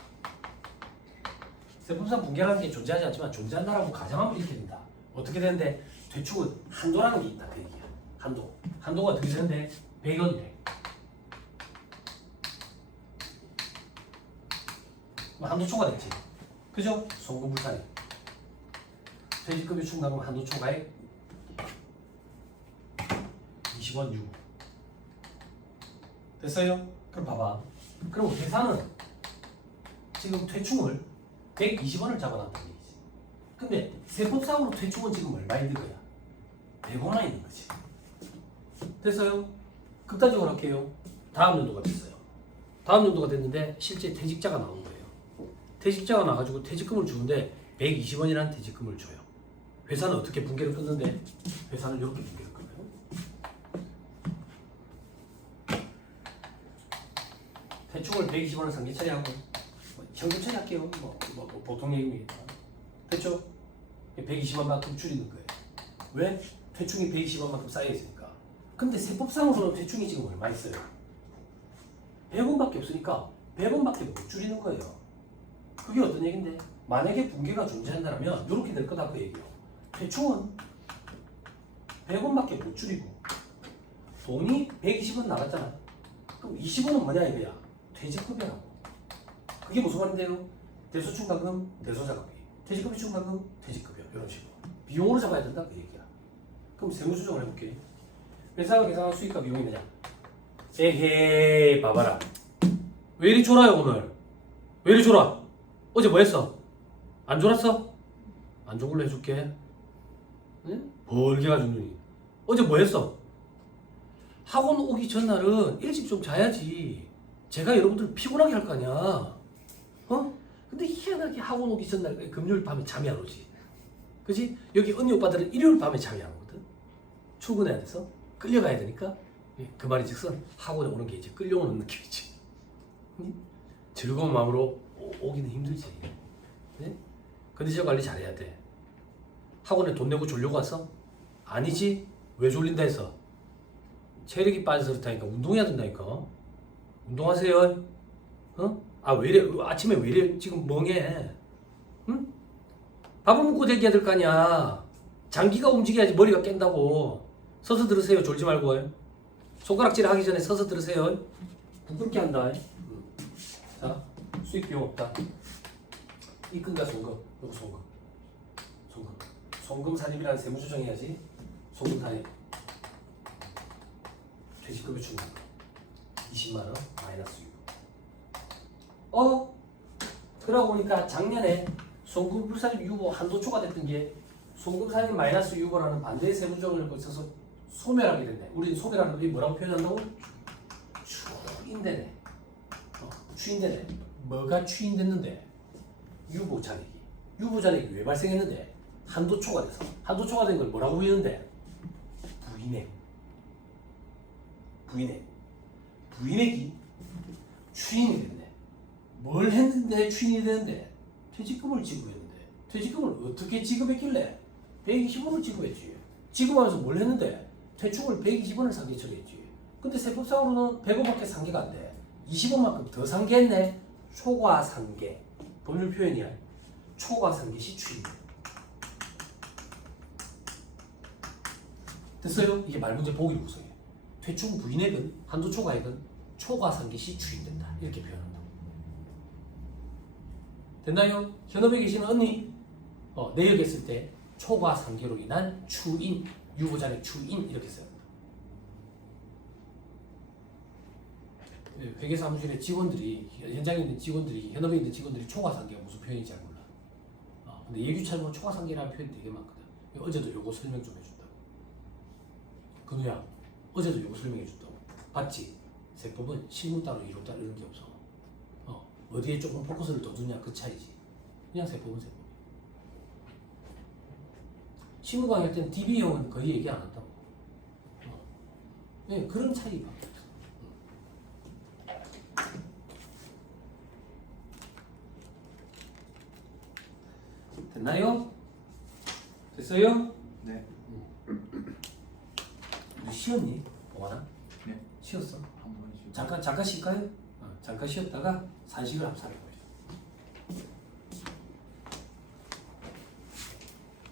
세분상 붕괴라는 게 존재하지 않지만 존재한다라고 가정하면 이렇게 된다. 어떻게 되는데 퇴충은 한도라는 게 있다 그 얘기야. 한도가 어떻게 되는데 100원이래. 한도 초과됐지. 그죠? 송금불사에 퇴직금이 충당하면 한도 초과에 20원 유고. 됐어요? 그럼 봐봐. 그럼 회사는 지금 퇴충을 120원을 잡아놨다는 얘기지. 근데 세법상으로 퇴충은 지금 얼마 있는 거야? 100원만 있는 거지. 됐어요? 극단적으로 할게요. 다음 연도가 됐어요. 다음 연도가 됐는데 실제 퇴직자가 나온 거예요. 퇴직자가 나가지고 퇴직금을 주는데 120원이라는 퇴직금을 줘요. 회사는 어떻게 분계를 끊는데? 회사는 이렇게 분계를 끊어요. 대충을 120원을 상계 처리하고 현금 처리할게요. 뭐 보통 얘기입니다. 됐죠? 120원만큼 줄이는 거예요. 왜? 퇴충이 120원만큼 쌓여 있으니까. 근데 세법상으로는 퇴충이 지금 얼마 있어요? 100원밖에 없으니까 100원밖에 못 줄이는 거예요. 그게 어떤 얘긴데? 만약에 붕괴가 존재한다면 이렇게 될 거다 그 얘기예요. 퇴충은 100원밖에 못 줄이고 돈이 120원 나갔잖아. 그럼 20원은 뭐냐 이거야? 퇴직급여라고. 그게 무슨 말인데요? 대소충당금, 대소자금비, 퇴직급여 충당금, 퇴직급여 이런 식으로 비용으로 잡아야 된다 그 얘기야. 그럼 세무조정을 해볼게. 회사가 계산한 수익과 비용이 뭐냐? 에헤이 봐봐라. 왜 이리 졸아요 오늘? 왜 이리 졸아? 어제 뭐 했어? 안 졸았어? 안 졸걸로 해줄게. 응? 벌게 가지고 눈이. 어제 뭐 했어? 학원 오기 전날은 일찍 좀 자야지. 제가 여러분들 피곤하게 할 거 아니야. 어? 근데 희한하게 학원 오기 전날 금요일 밤에 잠이 안 오지. 그지? 여기 언니 오빠들은 일요일 밤에 잠이 안 오거든. 출근해야 돼서 끌려가야 되니까 그 말이 즉슨 학원에 오는 게 이제 끌려오는 느낌이지. 응? 즐거운 마음으로 오기는 힘들지. 네? 컨디션 관리 잘해야 돼. 학원에 돈 내고 졸려고 왔어? 아니지. 왜 졸린다 했어? 체력이 빠져서 그렇다니까. 운동해야 된다니까. 운동하세요. 어? 아 왜 이래? 아침에 왜 이래? 지금 멍해. 응? 밥을 먹고 대기해야 될 거 아니야. 장기가 움직여야지 머리가 깬다고. 서서 들으세요. 졸지 말고. 손가락질 하기 전에 서서 들으세요. 부끄럽게 한다. 자, 수익 비용 없다. 입금과 송금. 이거 송금. 송금 산입이라는 세무조정해야지. 송금 산입. 퇴직급여 충당 20만원 마이너스 6. 그러고 보니까 작년에 송금 불산입 유보 한도 초과됐던 게 송금 산입 마이너스 6호라는 반대의 세무조정을 거쳐서 소멸하게 됐네. 우리는 소멸하는 게 뭐라고 표현한다고? 추인되네. 추인되네. 뭐가 추인됐는데? 유보 잔액이. 유보 잔액이 왜 발생했는데? 한도 초과돼서. 한도 초과된 걸 뭐라고 부르는데? 부인액. 부인액이 추인이 됐네. 뭘 했는데 추인이 되는데? 퇴직금을 지급했는데. 퇴직금을 어떻게 지급했길래? 120원을 지급했지. 지급하면서 뭘 했는데? 퇴충을 120원을 상계 처리했지. 근데 세법상으로는 100원밖에 상계가 안 돼. 20원만큼 더 상계했네. 초과 상계. 법률 표현이야. 초과 상계 시 추인. 됐어요? 이게 말문제 보기로 구성해. 퇴충 부인액은 한도 초과액은 초과 상계 시 추인된다. 이렇게 표현한다. 됐나요? 현업에 계시는 언니 내역했을 때 초과 상계로 인한 추인, 유보잔액 추인 이렇게 써야 된다. 회계사무실의 직원들이 현장에 있는 직원들이 현업에 있는 직원들이 초과 상계가 무슨 표현인지 잘 몰라. 근데 예규차는 초과 상계라는 표현이 되게 많거든. 어제도 요거 설명 좀 해준다. 근우야, 어제도 요거 설명해 줬다고. 봤지? 세법은 실무 따로 이론 따로 이런 게 없어. 어디에 조금 포커스를 더 두냐 그 차이지. 그냥 세법은 세법. 실무 강의할 때는 DB형은 거의 얘기 안 한다고. 네, 그런 차이가. 됐나요? 됐어요? 네. 우리 쉬었니? 동아나? 네. 쉬었어? 한 번 쉬고. 잠깐 쉴까요? 잠깐 쉬었다가 산식을 한번 살펴보시죠.